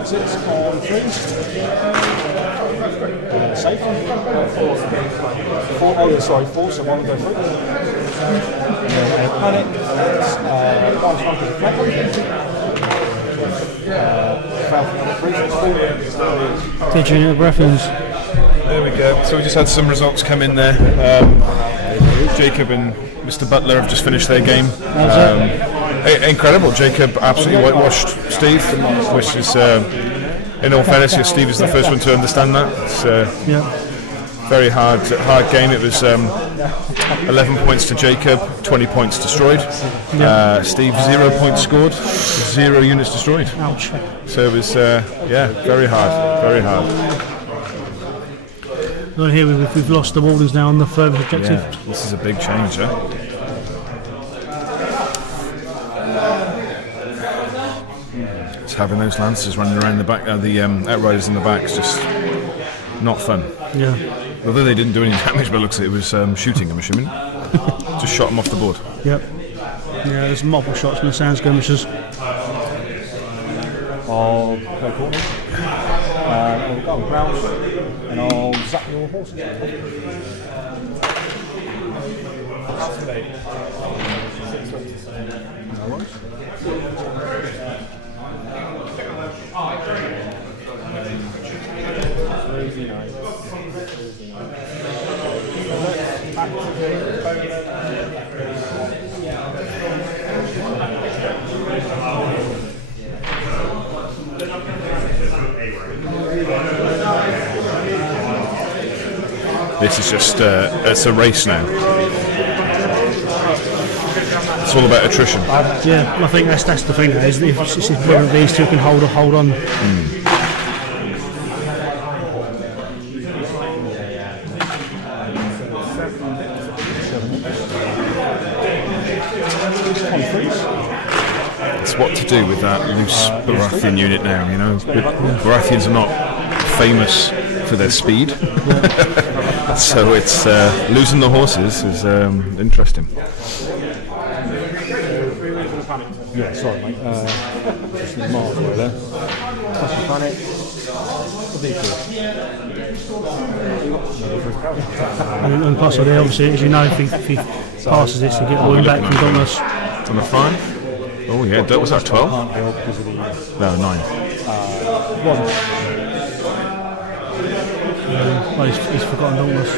Six on 3s. Safe. 4. Oh, yeah, sorry, 4. So 1 will go through. And then a panic. And 1 front of the flat. Did you know Breathins? There we go. So we just had some results come in there. Jacob and Mr. Butler have just finished their game. Incredible. Jacob absolutely whitewashed Steve, which is, in all fairness, Steve is the first one to understand that. It's very hard game. It was 11 points to Jacob, 20 points destroyed. Steve 0 points scored, 0 units destroyed. Ouch. So it was very hard, very hard. Well, here we've lost the Wardens now on the further objective. Yeah, this is a big change, huh? Just having those lancers running around the back, the outriders in the back is just not fun. Yeah. Although they didn't do any damage, but it looks like it was shooting, I'm assuming. Just shot them off the board. Yep. Yeah, there's multiple shots from the sound skirmishers. I'll go corner. I'll go ground and I'll zap your horses. No worries. This is just, it's a race now. It's all about attrition. Yeah, I think that's the thing now, isn't it? It's whether these two can hold on. It's what to do with that loose Baratheon unit now, you know. Baratheons are not famous for their speed. So it's losing the horses is interesting. Yeah, sorry mate. Just the Mars right there. Plus the panic. And plus there, obviously, as you know, if he passes this, he'll get all back from Douglas. On the 5? Oh yeah, that was that 12? No, 9. 1. Well, he's forgotten Douglas.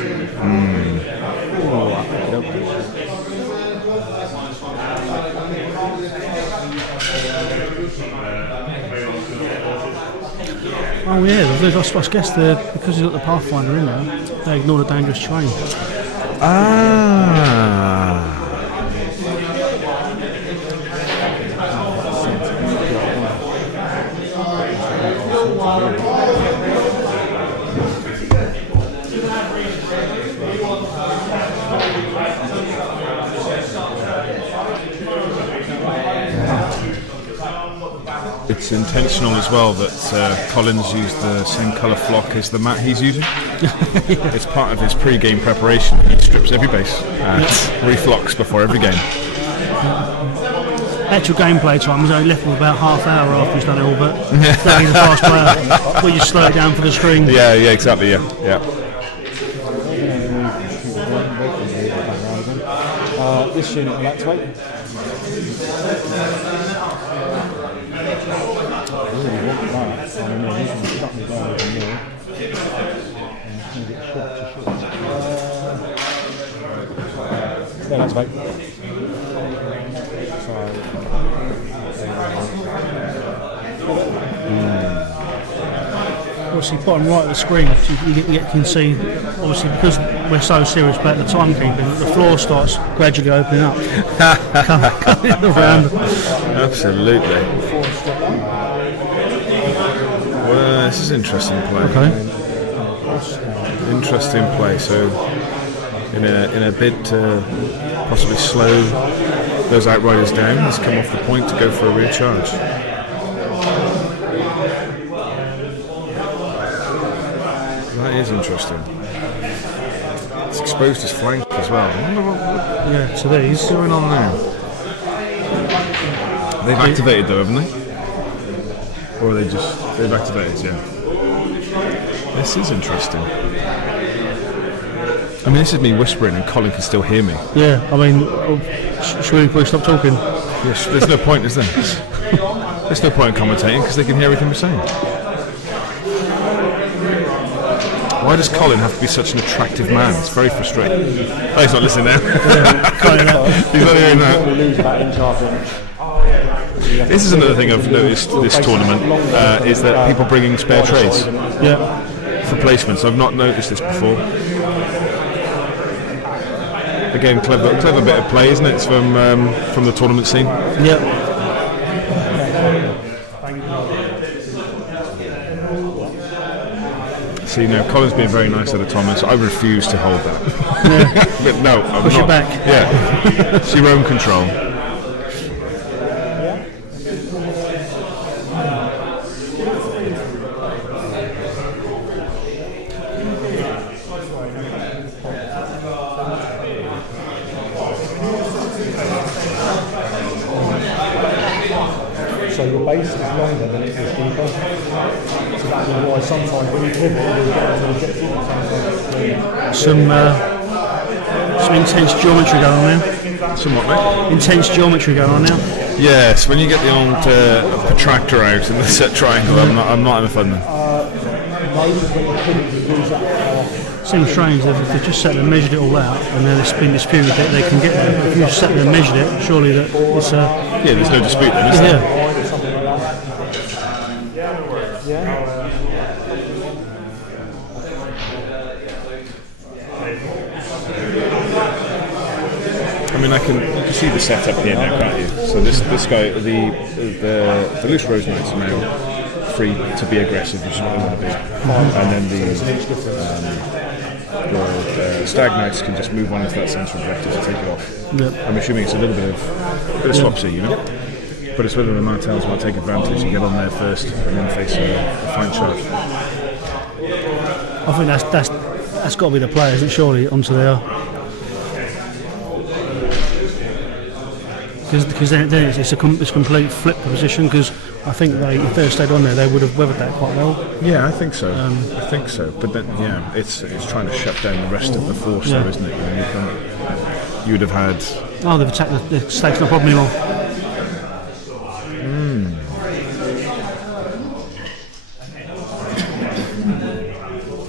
Oh yeah, I guess because he's got the Pathfinder in there, they ignore the dangerous terrain. Ah. It's intentional as well that Colin's used the same colour flock as the mat he's using. It's part of his pre-game preparation. He strips every base, reflocks before every game. Actual gameplay time was only left with about half hour after he's done it all, but he's a fast player. We just slow it down for the screen. Yeah, exactly, yeah. This unit will activate. Really want that. I mean, he's going to shut me down even more. And he's going to get shot to shit. Then activate. Obviously, bottom right of the screen, you can see, obviously, because we're so serious about the timekeeping, the floor starts gradually opening up. Coming around. Absolutely. Well, this is interesting play. Okay. Interesting play. So, in a bid to possibly slow those outriders down, he's come off the point to go for a recharge. That is interesting. It's exposed his flank as well. I wonder So these. what's going on there. They've activated though, haven't they? Or they've activated, yeah. This is interesting. I mean, this is me whispering and Colin can still hear me. Yeah, I mean, should we probably stop talking? Yes, there's no point, is there? There's no point in commentating because they can hear everything we're saying. Why does Colin have to be such an attractive man? It's very frustrating. Oh, he's not listening now. He's not hearing that. This is another thing I've noticed this tournament, is that people bringing spare trays for placements. I've not noticed this before. Again, clever bit of play, isn't it? It's from the tournament scene. Yeah. See, now Colin's being very nice at Thomas. I refuse to hold that. But no, I'm Push not. it back. Yeah. It's your own control. So your base is longer than it is deeper. So that's why sometimes when you pivot, you'll get to the Some intense geometry going on now. Somewhat, mate. Intense geometry going on now. Yes, when you get the old protractor out and the set triangle, I'm not having fun then. Seems strange that if they just sat there and measured it all out and then it's been disputed that they can get there. If you just sat there and measured it, surely that it's yeah, there's no dispute then, is there? I mean, you can see the setup here now, can't you? So this guy, the loose rose knights are now free to be aggressive, which is what they want to be, and then the stag knights can just move on into that central objective to take it off. Yep. I'm assuming it's a little bit of swapsy, you know. But it's whether the Martells want to take advantage and get on there first and then face a fine charge. I think that's got to be the play, isn't it? Surely onto there. Because then it's a complete flip position. Because I think if they had stayed on there, they would have weathered that quite well. Yeah, I think so. But then, yeah, it's trying to shut down the rest of the force, though, isn't it? You would have had. Oh, they've attacked the Stag's no problem anymore.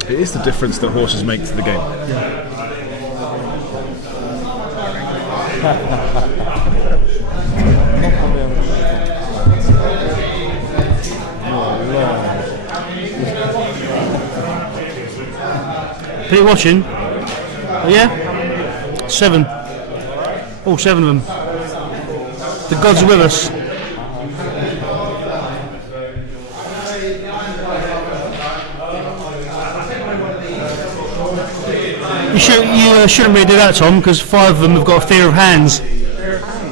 It is the difference that horses make to the game. People watching? Yeah? 7. All 7 of them. The gods are with us. You shouldn't really do that, Tom, because 5 of them have got a fear of hands.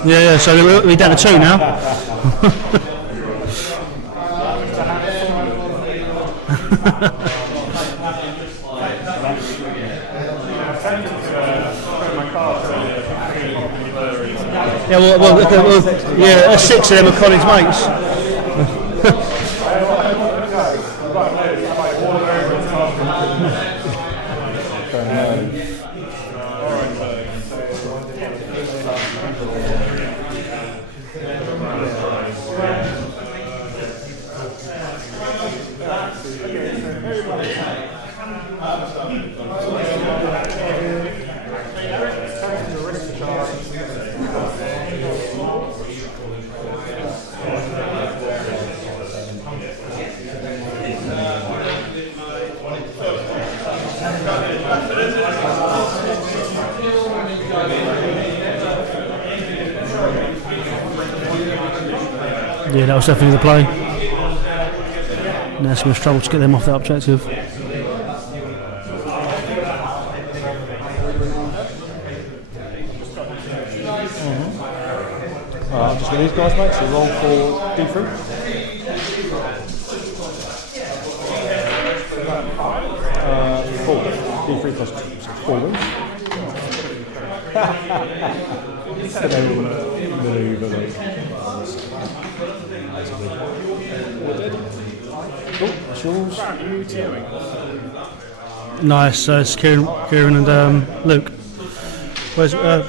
Yeah, so we're down to 2 now. Yeah, well, 6 of them are Colin's mates. Yeah, that was definitely the play. Now it's going to struggle to get them off that objective. Alright, just with these guys, mate, so roll for D3. Four. D3 plus 4 wins. Nice, it's Kieran and Luke. Where's Alright,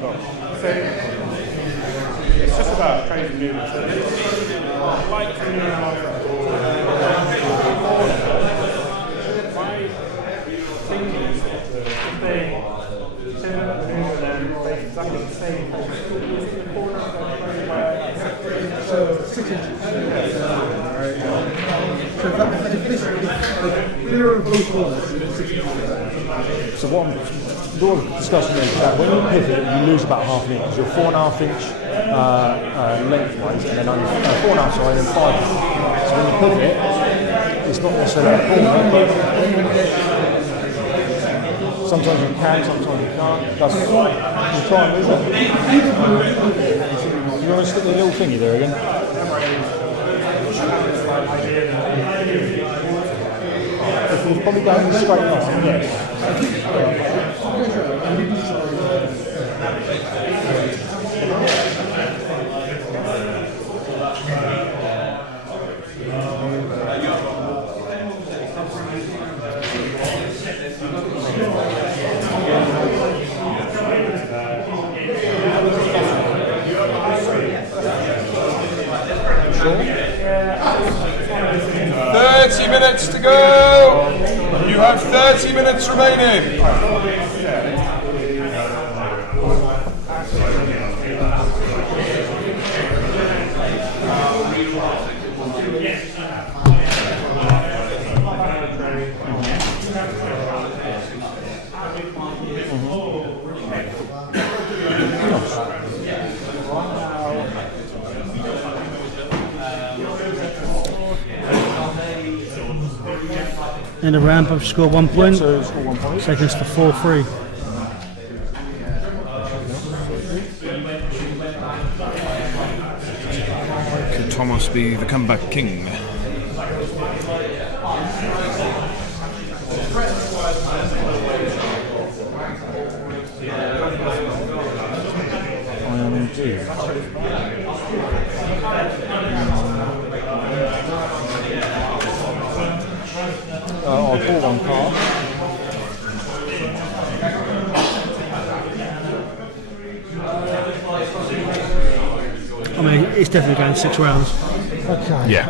cool. So, it's just about training new ones. Like to know my thinking is that if they turn up the new and then face exactly the same corner, is it the corner of the 6 inches? So clear of both corners, 6 inches. So what I'm discussing is that when you pivot, you lose about half an inch. You're 4.5 inch lengthwise, and then 4.5, sorry, and then 5. So when you pivot, it's not necessarily a corner. Sometimes you can, sometimes you can't. That's you try and move it. You want to stick the little thingy there again? If you're probably going straight on, yes. Sure. 30 minutes to go! You have 30 minutes remaining! In the ramp up, score 1 point. So score 1 point. Take us to 4-3. Could Thomas be the comeback king? I am indeed. I'll pull 1 card. I mean, it's definitely going 6 rounds. Okay. Yeah.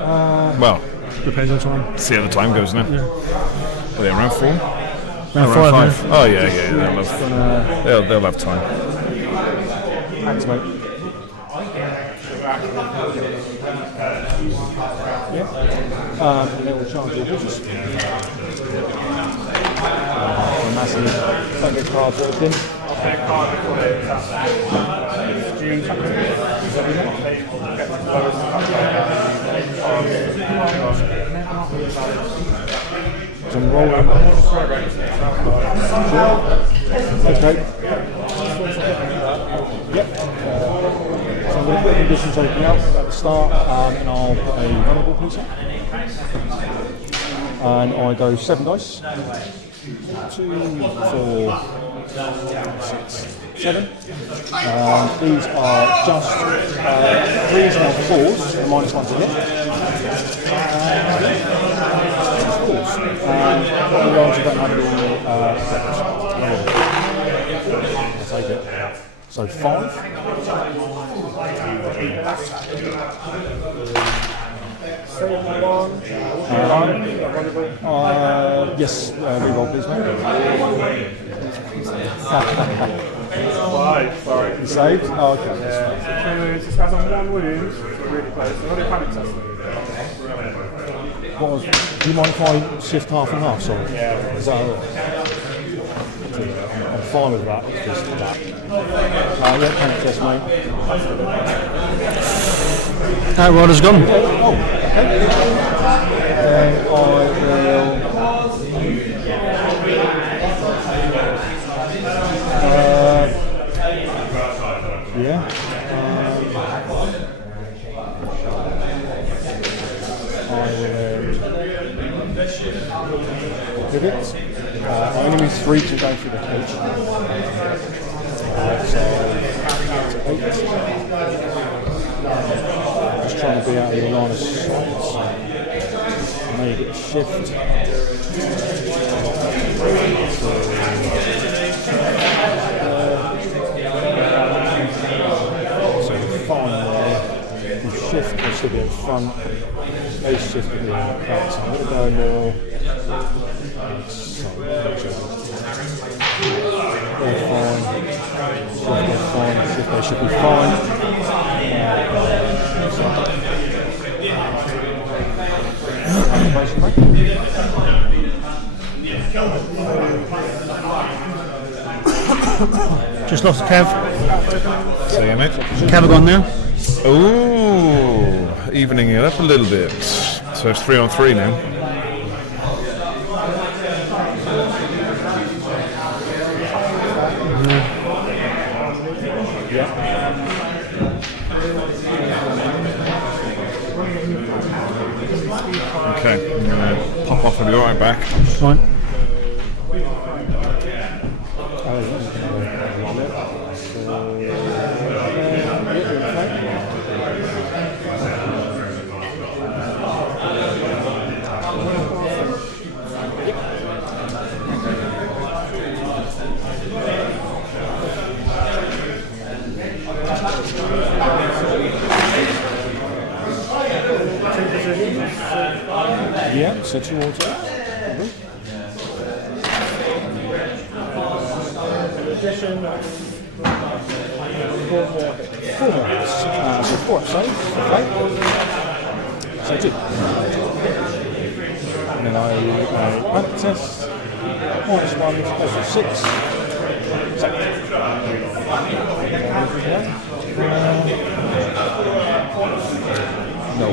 Well, Depends on time. see how the time goes now. Yeah. Are they round 4? Round 5. Oh yeah, they'll have time. Activate. And it will charge your waters. Massive. Don't get cards worked in. I'll pay a card before they attack. June So I'm rolling. Okay. Yep. So I'm going to put conditions open out at the start, and I'll put a vulnerable piece up. And I go 7 dice. 2, 4, 6, 7. These are just 3s and 4s, and -1s to hit. 4s. And what the rolls you don't have your I'll take it. So 5. Yes, reroll please, mate. 5, sorry. You saved? Oh, okay. So it just has on 1 wound, so really close. So what a panic test. Do you mind if I shift half and half? Sorry. Yeah. Is that all right? I'm fine with that. Just that. Yeah, panic test, mate. That rider's gone. Oh, okay. Then I will. Yeah. I will pivot. My enemy's 3 can go through the cage. So 8. Just trying to be out of the line of sight. Maybe a shift. So fine there. The shift will still be in front. Those shift will be in the back. So I'm going to go more. They're fine. They're fine. Shift they should be fine. Just lost Kev. So yeah, mate. Kev are gone now. Ooh, evening it up a little bit. So it's 3 on 3 now. Okay, I'm gonna pop off and be right back. Right. Yeah, so towards it. Addition. 4 more hits. 4 more hits. So 4 save. Okay. So 2. And then I panic test. -1 goes to 6. No.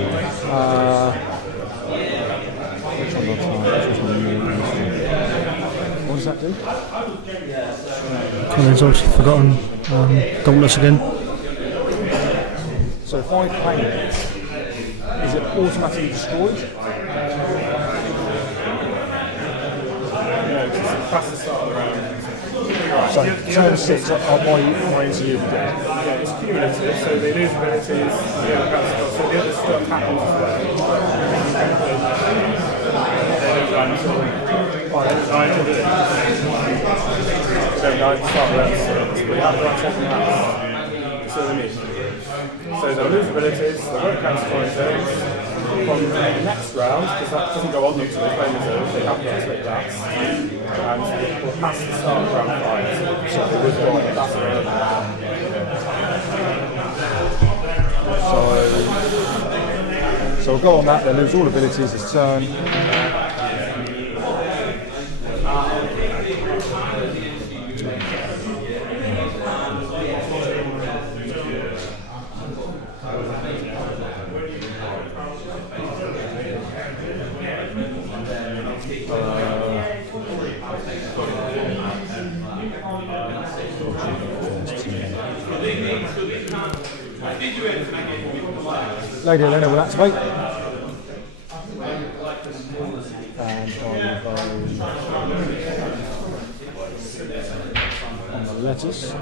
What does that do? Colin's obviously forgotten Dauntless again. So if I play it, is it automatically destroyed? No, it's past the start of the round. So turn 6 my interview of the day. Yeah, it's cumulative, so they lose abilities, the other stuff, so the other stuff happens as well. So 9 start rounds, so we have right second rounds. So they mean. So they'll lose abilities, they won't cancel point zones. From the next round, because that doesn't go on them to the claim zone, they have to activate that. And we'll pass the start of round 5. So it was going, that's it. So we'll go on that, they lose all abilities this turn. Lady Elena will activate. And I will go on the letters.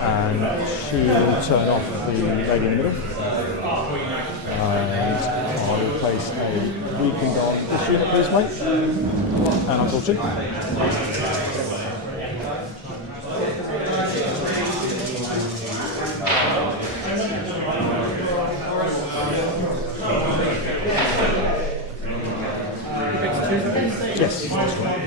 And she will turn off the lady in the middle. And I will place a weeping on this unit, please, mate. And I'll talk to you. Yes, that's right.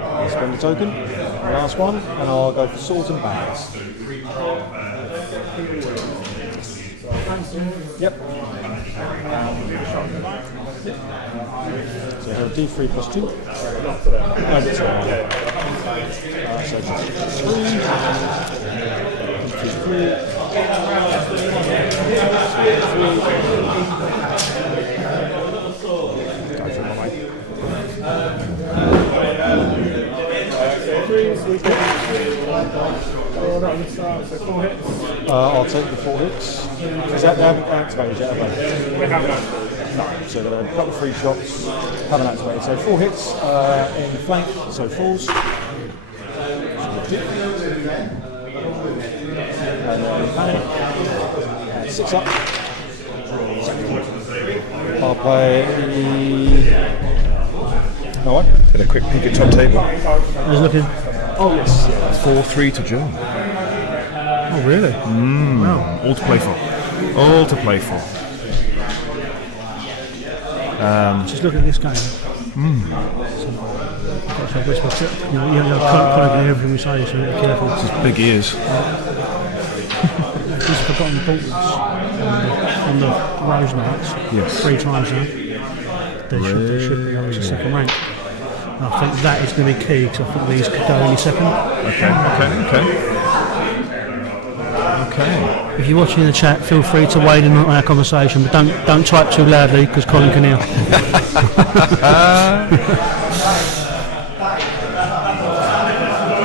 I'll spend the token, the last one, and I'll go for swords and bags. Yep. So I have a D3 plus 2. No, that's right. So just 3. I'll take the 4 hits. Is that they haven't activated yet, have they? We haven't. No, so they're a couple of free shots, haven't activated. So 4 hits in the flank, so 4s. And then panic. 6 up. I'll play the... No one? Did a quick peek at top table. I was looking. Oh, yes. 4-3 to Joe. Oh, really? Wow. All to play for. All to play for. Just look at this game. Can't hear everything we say, so be careful. Just big ears. He's forgotten Baltics on the Rose Knights. Yes. 3 times now. They should be up to second rank. I think that is going to be key because I think these could go any second. Okay. If you're watching in the chat, feel free to wade in on our conversation, but don't type too loudly because Colin can hear.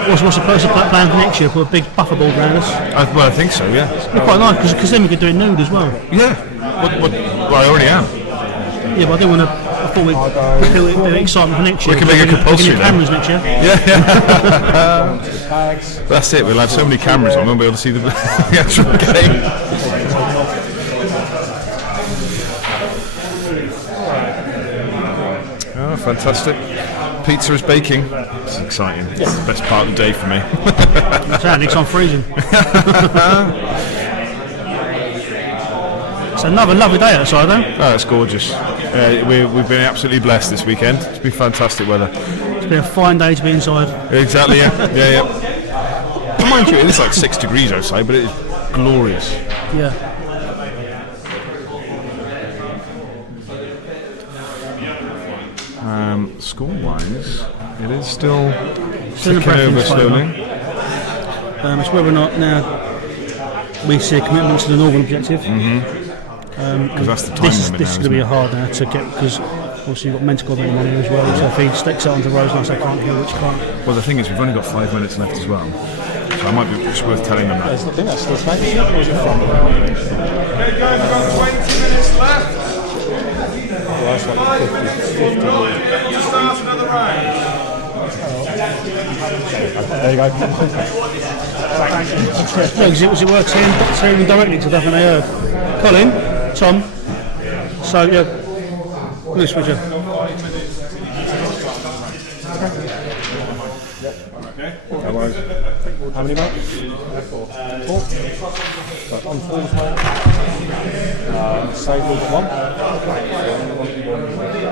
What's the plan for next year? Put a big buffer board around us? Well, I think so, yeah. They're quite nice because then we could do it nude as well. Yeah. Well, I already am. Yeah, but I do want to. I thought we'd build a bit of excitement for next year. We can make it compulsory then. Cameras next year. Yeah. That's it. We'll have so many cameras on, we'll be able to see the actual game. Oh, fantastic. Pizza is baking. It's exciting. It's the best part of the day for me. Next I'm freezing. It's another lovely day outside though. Oh, it's gorgeous. We've been absolutely blessed this weekend. It's been fantastic weather. It's been a fine day to be inside. Exactly, yeah. Mind you, it's like 6 degrees outside, but it is glorious. Yeah. Score-wise, it is still ticking over slowly. It's whether or not now we see a commitment to the Northern objective. Because that's the time limit now, This is going to be hard now to get, because obviously you've got mental God money as well. So if he sticks out onto Rose Knights, I can't hear which can't. Well, the thing is, we've only got 5 minutes left as well. So I might be it's worth telling them that. I think that's still slightly. Okay, guys, we've got 20 minutes left. That's like 50. Can you start another round? There you go. Was it worth saying directly to that when they heard? Colin, Tom. So yeah, Lewis, would you? Okay. How many, mate? 4. So on falls, mate. Save with 1.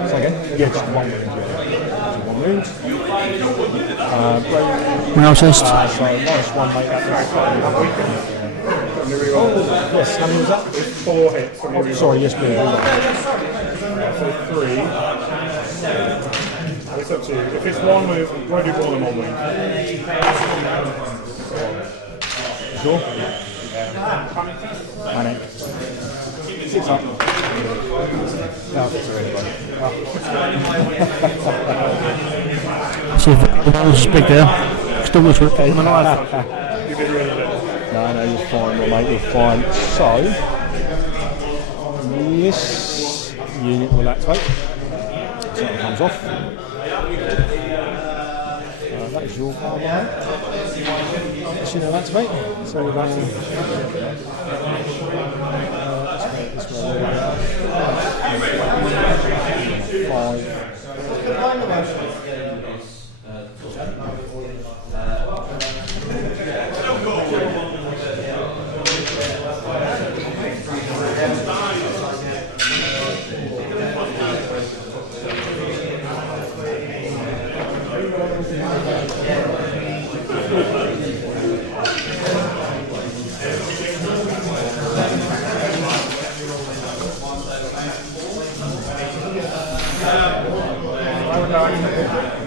Say again? Yeah, just 1 wound. One wound. Assist. So -1, mate. Yes, how many was that? 4 hits. Sorry, yes, please. So 3. It's up to you. If it's 1 move, why do you roll them on wing? Sure? Panic. 6 up. See if the ball was big there. Still looks with him alive. You did really good. No, you're fine, mate, you're fine. So, this unit will activate. So it comes off. That is your card, mate. This unit will activate. So we're back to this way. 5.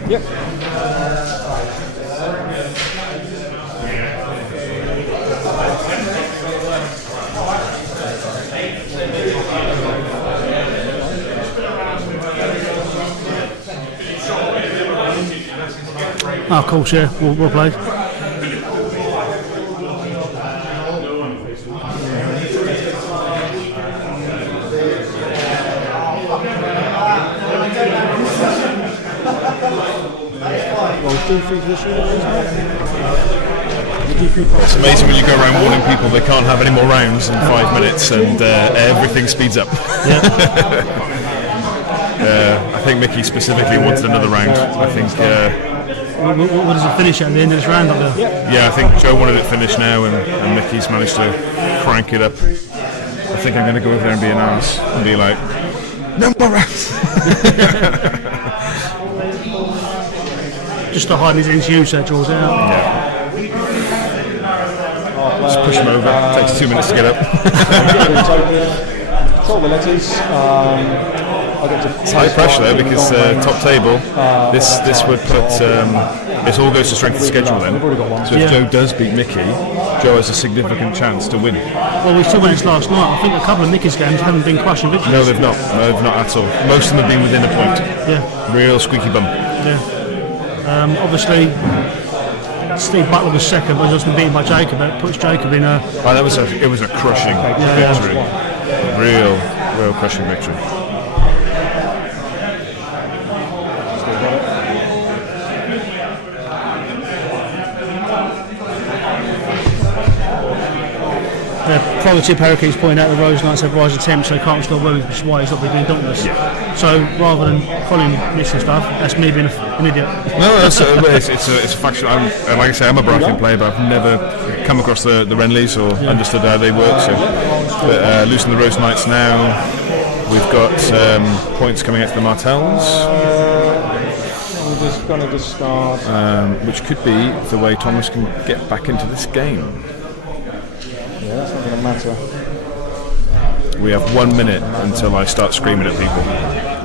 Yep. Oh, of course, yeah, we'll play. It's amazing when you go around warning people they can't have any more rounds in 5 minutes and everything speeds up. Yeah. I think Mickey specifically wanted another round. I think. What does it finish at the end of this round up there? Yeah, I think Joe wanted it finished now, and Mickey's managed to crank it up. I think I'm going to go over there and be an ass and be like, no more rounds. Just to hide his NCU set draws it out. Yeah. Just push him over. It takes 2 minutes to get up. Control the letters. It's high pressure though because top table. This would put. It all goes to strength of schedule then. So if Joe does beat Mickey, Joe has a significant chance to win. Well, we saw this last night. I think a couple of Mickey's games haven't been crushing victories. No, they've not. No, they've not at all. Most of them have been within a point. Yeah. Real squeaky bum. Yeah. Obviously, Steve Butler was second, but he was beaten by Jacob. That puts Jacob in a. Oh, it was a crushing victory. Real crushing victory. Quality parakeets pointing out the Rose Knights have rise attempts, so they can't score wounds, which is why he's not been doing dauntless. Yeah. So rather than Colin missing stuff, that's me being an idiot. No, it's a faction. Like I say, I'm a Bracklin player, but I've never come across the Renleys or understood how they work. So, losing the Rose Knights now, we've got points coming out to the Martells. We're just going to discard. Which could be the way Thomas can get back into this game. Yeah, that's not going to matter. We have 1 minute until I start screaming at people.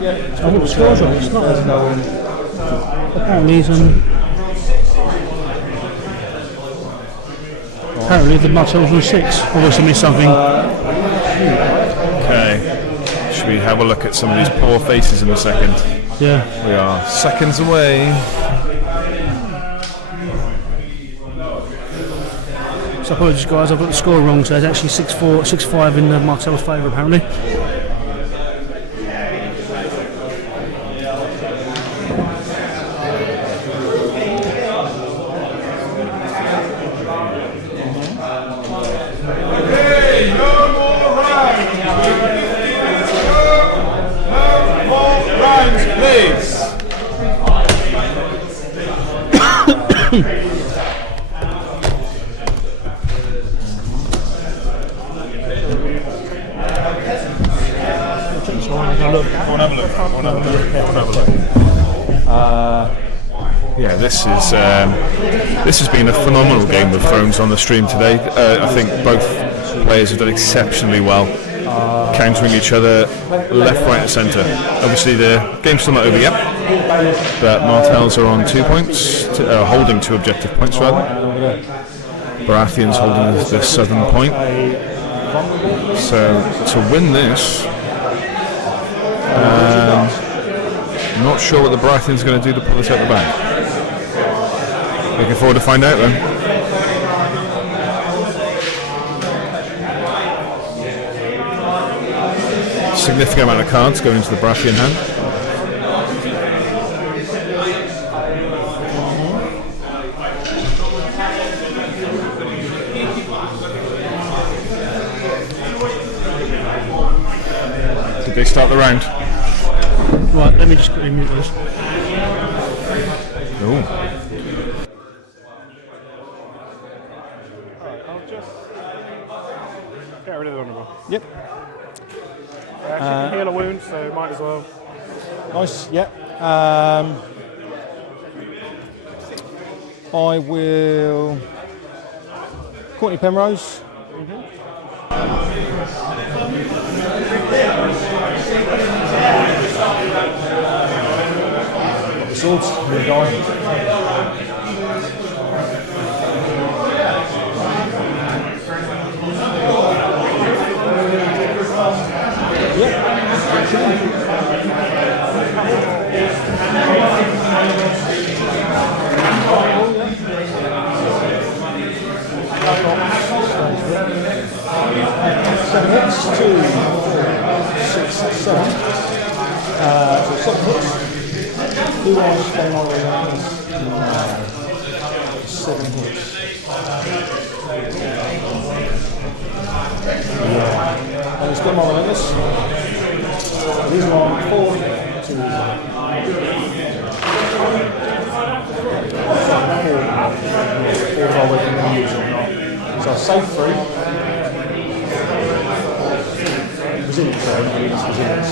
Yeah, I think the scores on it's not as going. Apparently the Martells were 6. Obviously missed something. Okay. Should we have a look at some of these poor faces in a second? Yeah. We are seconds away. So apologies guys, I've got the score wrong, so it's actually 6-5 in Martel's favour apparently. look. Go on, have a look. Go on, have a look. Go on, have a look. Yeah, this has been a phenomenal game of Thrones on the stream today. I think both players have done exceptionally well, countering each other left, right and centre. Obviously the game's still not over yet, but Martels are on 2 points, holding 2 objective points rather. Baratheon's holding the southern point. So to win this, not sure what the Baratheon's going to do to pull this out the bag. Looking forward to find out then. Significant amount of cards going into the Baratheon hand. Did they start the round? Right, let me just quickly mute this. Ooh. I'll just get rid of the vulnerable. Yep. She can heal a wound, so might as well. Nice. Yep. I will. Courtney Penrose. The swords. You're going. Seven hits, 2, 4, 6, 7. So 7 hits. 2 on spend my relentless. 7 hits. Yeah. And spend my relentless. These are on 4, 2, 1. So save 3. Resilience, sorry, not resilience.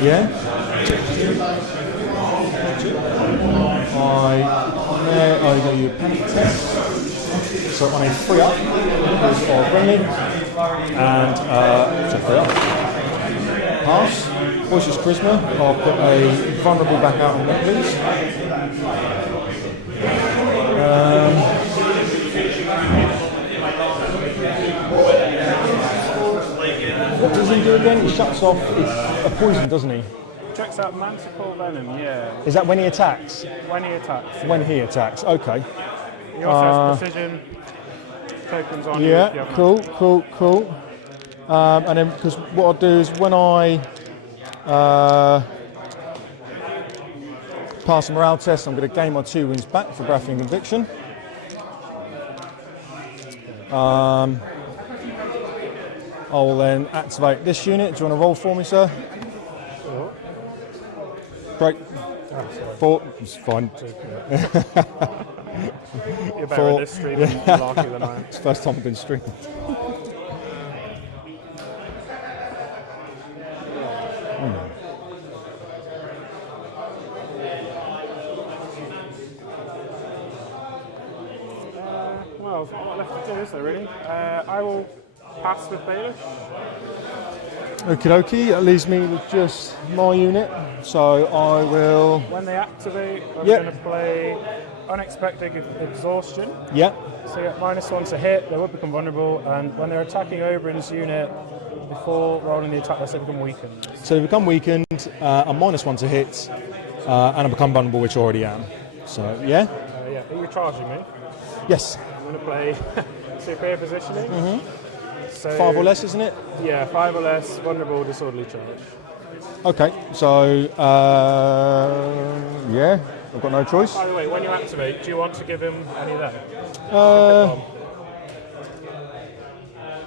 Yeah. I got you a panic test. So on a 3 up, goes for friendly, and so 3 up. Pass. Voices Charisma. I'll put a vulnerable back out on that, please. What does he do again? He shuts off a poison, doesn't he? Checks out Manticore Venom, yeah. Is that when he attacks? When he attacks. When he attacks, okay. He also has precision tokens on you. Yeah, cool. And then, because what I'll do is when I pass a morale test, I'm going to gain my 2 wins back for Baratheon Conviction. I will then activate this unit. Do you want to roll for me, sir? Break. 4. It's fine. You're better at this stream malarkey than I am. It's the first time I've been streaming. Well, not left to do, is there really? I will pass with Baelish. Okie dokie, that leaves me with just my unit, so I will... When they activate, I'm going to play Unexpected Exhaustion. Yep. So you get -1 to hit, they won't become vulnerable, and when they're attacking Oberyn's unit, before rolling the attack, they become weakened. So they become weakened, I'm -1 to hit, and I become vulnerable, which I already am. So, yeah? Yeah, are you charging me? Yes. I'm going to play Superior Positioning. So, 5 or less, isn't it? Yeah, 5 or less, vulnerable, disorderly charge. Okay, so, yeah, I've got no choice. By the way, when you activate, do you want to give him any then?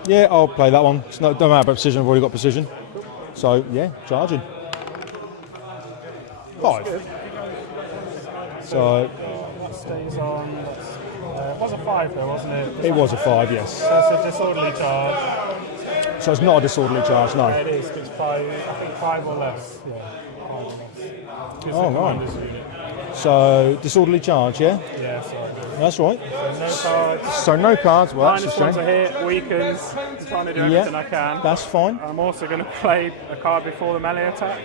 Yeah, I'll play that one. It's not, don't matter about precision, I've already got precision. So, yeah, charging. 5. So that stays on. It was a 5 though, wasn't it? it was a 5, yes. So it's a disorderly charge. So it's not a disorderly charge, no. Yeah, it is. It's 5. I think 5 or less. Yeah, 5 or less. It's Oh, the right. commander's unit. So disorderly charge, yeah? Yeah, sorry. That's right. No cards. So no cards, well that's a Minus 1 to shame. hit, weakens. I'm trying to do everything I can. That's fine. I'm also going to play a card before the melee attack.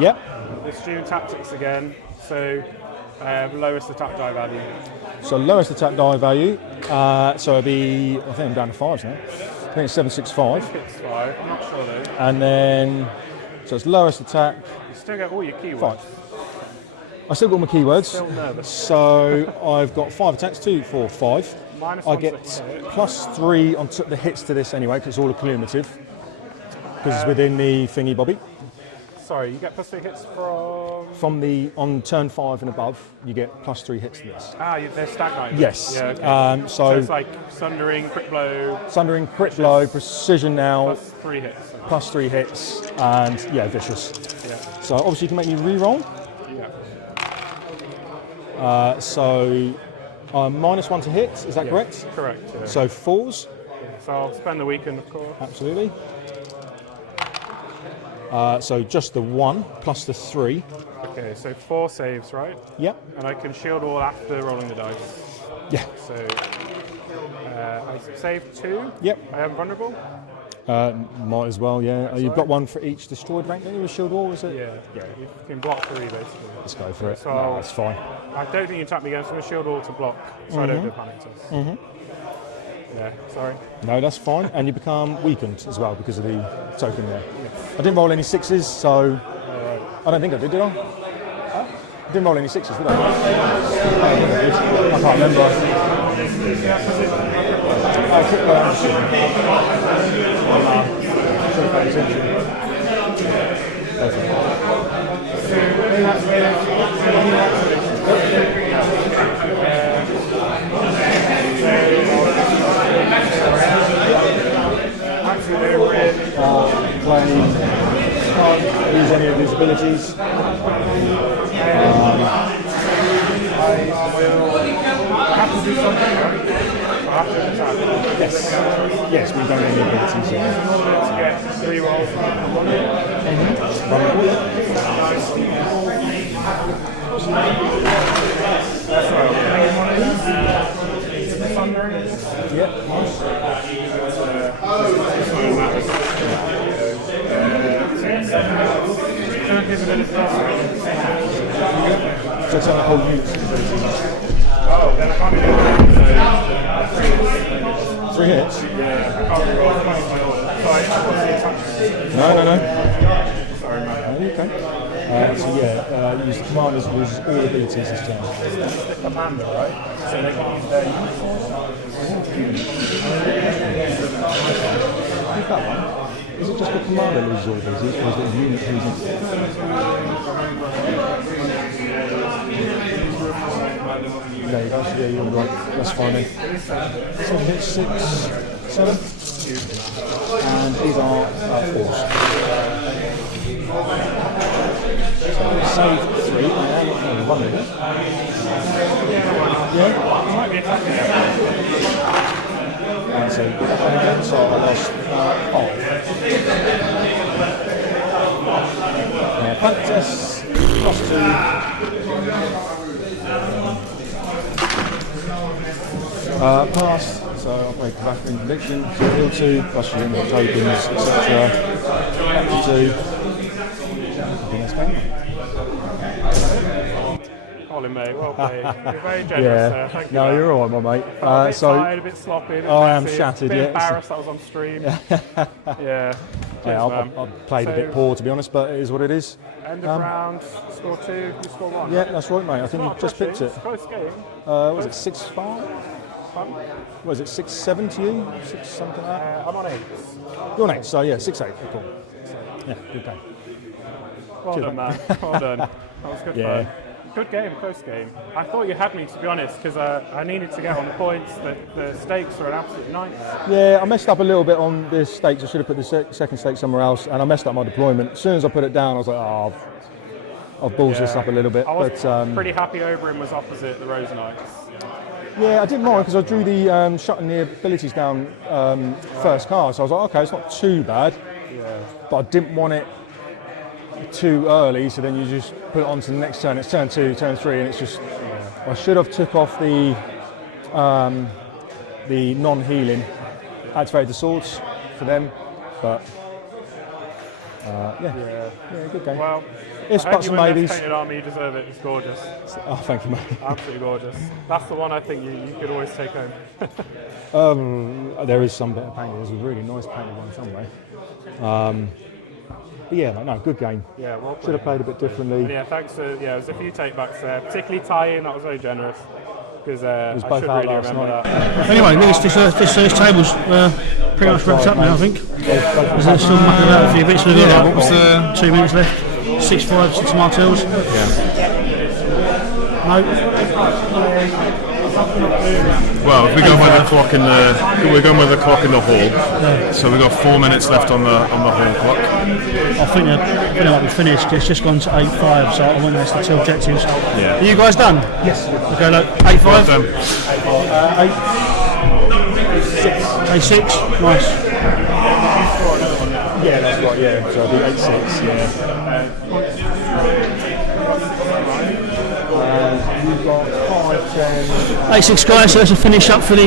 Yep. The student tactics again. So lowest attack die value. So lowest attack die value. So it'll be, I think I'm down to 5s now. I think it's 765. It's 5. I'm not sure though. And then, so it's lowest attack, You still get all your keywords. 5. I still got my keywords. Still nervous. So I've got 5 attacks, 2, 4, 5. Minus I 1 get to hit. +3 on the hits to this anyway, because it's all accumulative. Because it's within the thingy bobby. Sorry, you get +3 hits On turn 5 and above, you get +3 hits to this. they're Stag Knight. Yes. Yeah, okay. So it's like Sundering, Crit Blow. Sundering, Crit Blow, Precision now, +3 hits. +3 hits, and yeah, Vicious. Yeah. So obviously you can make me re-roll. Yeah. So -1 to hit, is that correct? Correct. Yeah. So 4s, So I'll spend the weekend, of course. absolutely. So just the 1 plus the 3. Okay, so 4 saves, right? Yep. And I can shield wall after rolling the dice. Yeah. So I saved 2. Yep. I am vulnerable. Might as well, yeah. You've got one for each destroyed rank, don't you, with Shield Wall, is it? Yeah. You can block 3 basically. Let's go for it. So No, that's fine. I don't think you can tap me again, so I'm going to shield wall to block, so I don't do panic test. Yeah, sorry. No, that's fine. And you become weakened as well because of the token there. I didn't roll any 6s, so I don't think I did I? I didn't roll any 6s, did I? I can't remember. Should have paid attention. Playing, can't use any of his abilities. I will have to do something, right? I have to attack. Yes, we don't have any abilities yet. To get 3 rolls from 1. That's right. Thundering. So it's on the whole unit. Oh, then I can't do that. 3 hits? Yeah, I can't roll 20 my order. No. Sorry, man. Oh, okay. So yeah, use the commanders loses all abilities this turn. Commander, right? So they can use their Who's that one? Is it just the commander loses all abilities, or is it the unit losing? There you go, so yeah, you're right. That's fine then. So hit 6, 7. And these are 4s. So save 3. I am vulnerable. Yeah? might be attacking them. And so go back on again, so I lost 5. Panic test, +2. Passed, so I'll play Craft in Conviction, so heal 2, plus your input tokens, etc. Up to 2. Next game. Colin, mate, well played. You're very generous, Yeah, Thank you. no, man. you're alright, my mate. A bit tired, a bit sloppy. A bit I am messy, shattered, a bit yeah. embarrassed that was on stream. yeah. Yeah, man. I played a bit poor, to be honest, but it is what it is. End of round, score 2, you score 1. Yeah, that's right, mate. I think Not you just touchy, picked it. it's a close game. Was it 6-5? Fun. Was it 6-7 to you? 6 something like that? I'm on 8. You're on 8, so yeah, 6-8. Cool. Yeah, good game. Well Cheers, done, man. Well done. That was good Yeah. fun. Good game, close game. I thought you had me, to be honest, because I needed to get on the points. The stakes were an absolute nightmare. Yeah, I messed up a little bit on the stakes. I should have put the second stake somewhere else, and I messed up my deployment. As soon as I put it down, I was like, oh, I've balls this up a little bit. I was But pretty happy Oberyn was opposite the Rose Knights. yeah, I didn't mind because I drew the shutting the abilities down first card, so I was like, okay, it's not too bad. Yeah. But I didn't want it too early, so then you just put it on to the next turn. It's turn 2, turn 3, and it's just. I should have took off the non-healing, activated the swords for them, but yeah, good game. Well, Ifs, I hope buts, you and win this maybes. painted army. You deserve it. It's gorgeous. Oh, thank you, mate. Absolutely gorgeous. That's the one I think you could always take home. There is some better painted. There's a really nice painted one somewhere. But yeah, no, good game. Yeah, well Should have played a bit differently. Yeah, thanks to there was a few takebacks there, particularly tie-in. That was very generous because I was both should out really last remember night. that. Anyway, this table's pretty much wrapped up now, I think. There's still mucking about a few bits. We've got what was 2 minutes left. 6-5, 6 martels. Well, we're going with the clock in the hall. So we've got 4 minutes left on the hall clock. I think they might be finished. It's just gone to 8-5, so I went that's the 2 objectives. Yeah. Are you guys done? Yes. Okay, look, 8-5. 8-6. Nice. Yeah, that's right. Yeah, so it'll be 8-6. Yeah. You've got 5-10. 8-6 guys, so that's a finish up for the.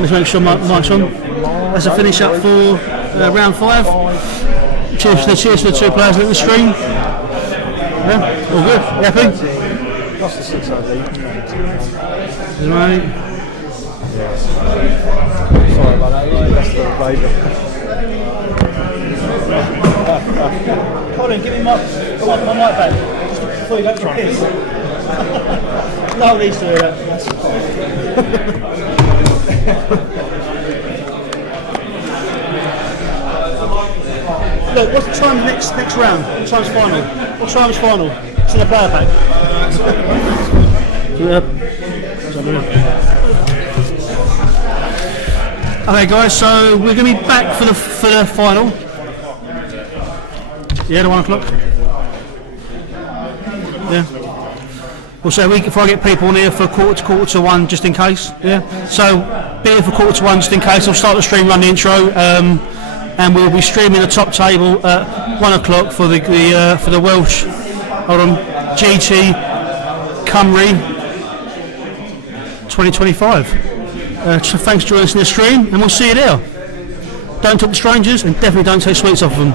Let's make sure mic's on. That's a finish up for round 5. Cheers for the 2 players in the stream. Yeah, all good. Happy? Plus the 6 I leave. Right. Sorry about that. That's the baby. Colin, give me my mic back. Just before you go for a piss. No, these two. Look, what's the time next round? What time's final? What time's final? It's in the player pack. Okay, guys. So we're going to be back for the final. Yeah, the 1 o'clock. Yeah. We'll say if I get people on here for quarter to 1, just in case. Yeah. So be here for quarter to 1, just in case. I'll start the stream, run the intro, and we'll be streaming the top table at 1 o'clock for the Welsh. Hold on. GT CYMRU 2025. Thanks for joining us in the stream, and we'll see you there. Don't talk to strangers, and definitely don't take sweets off of them.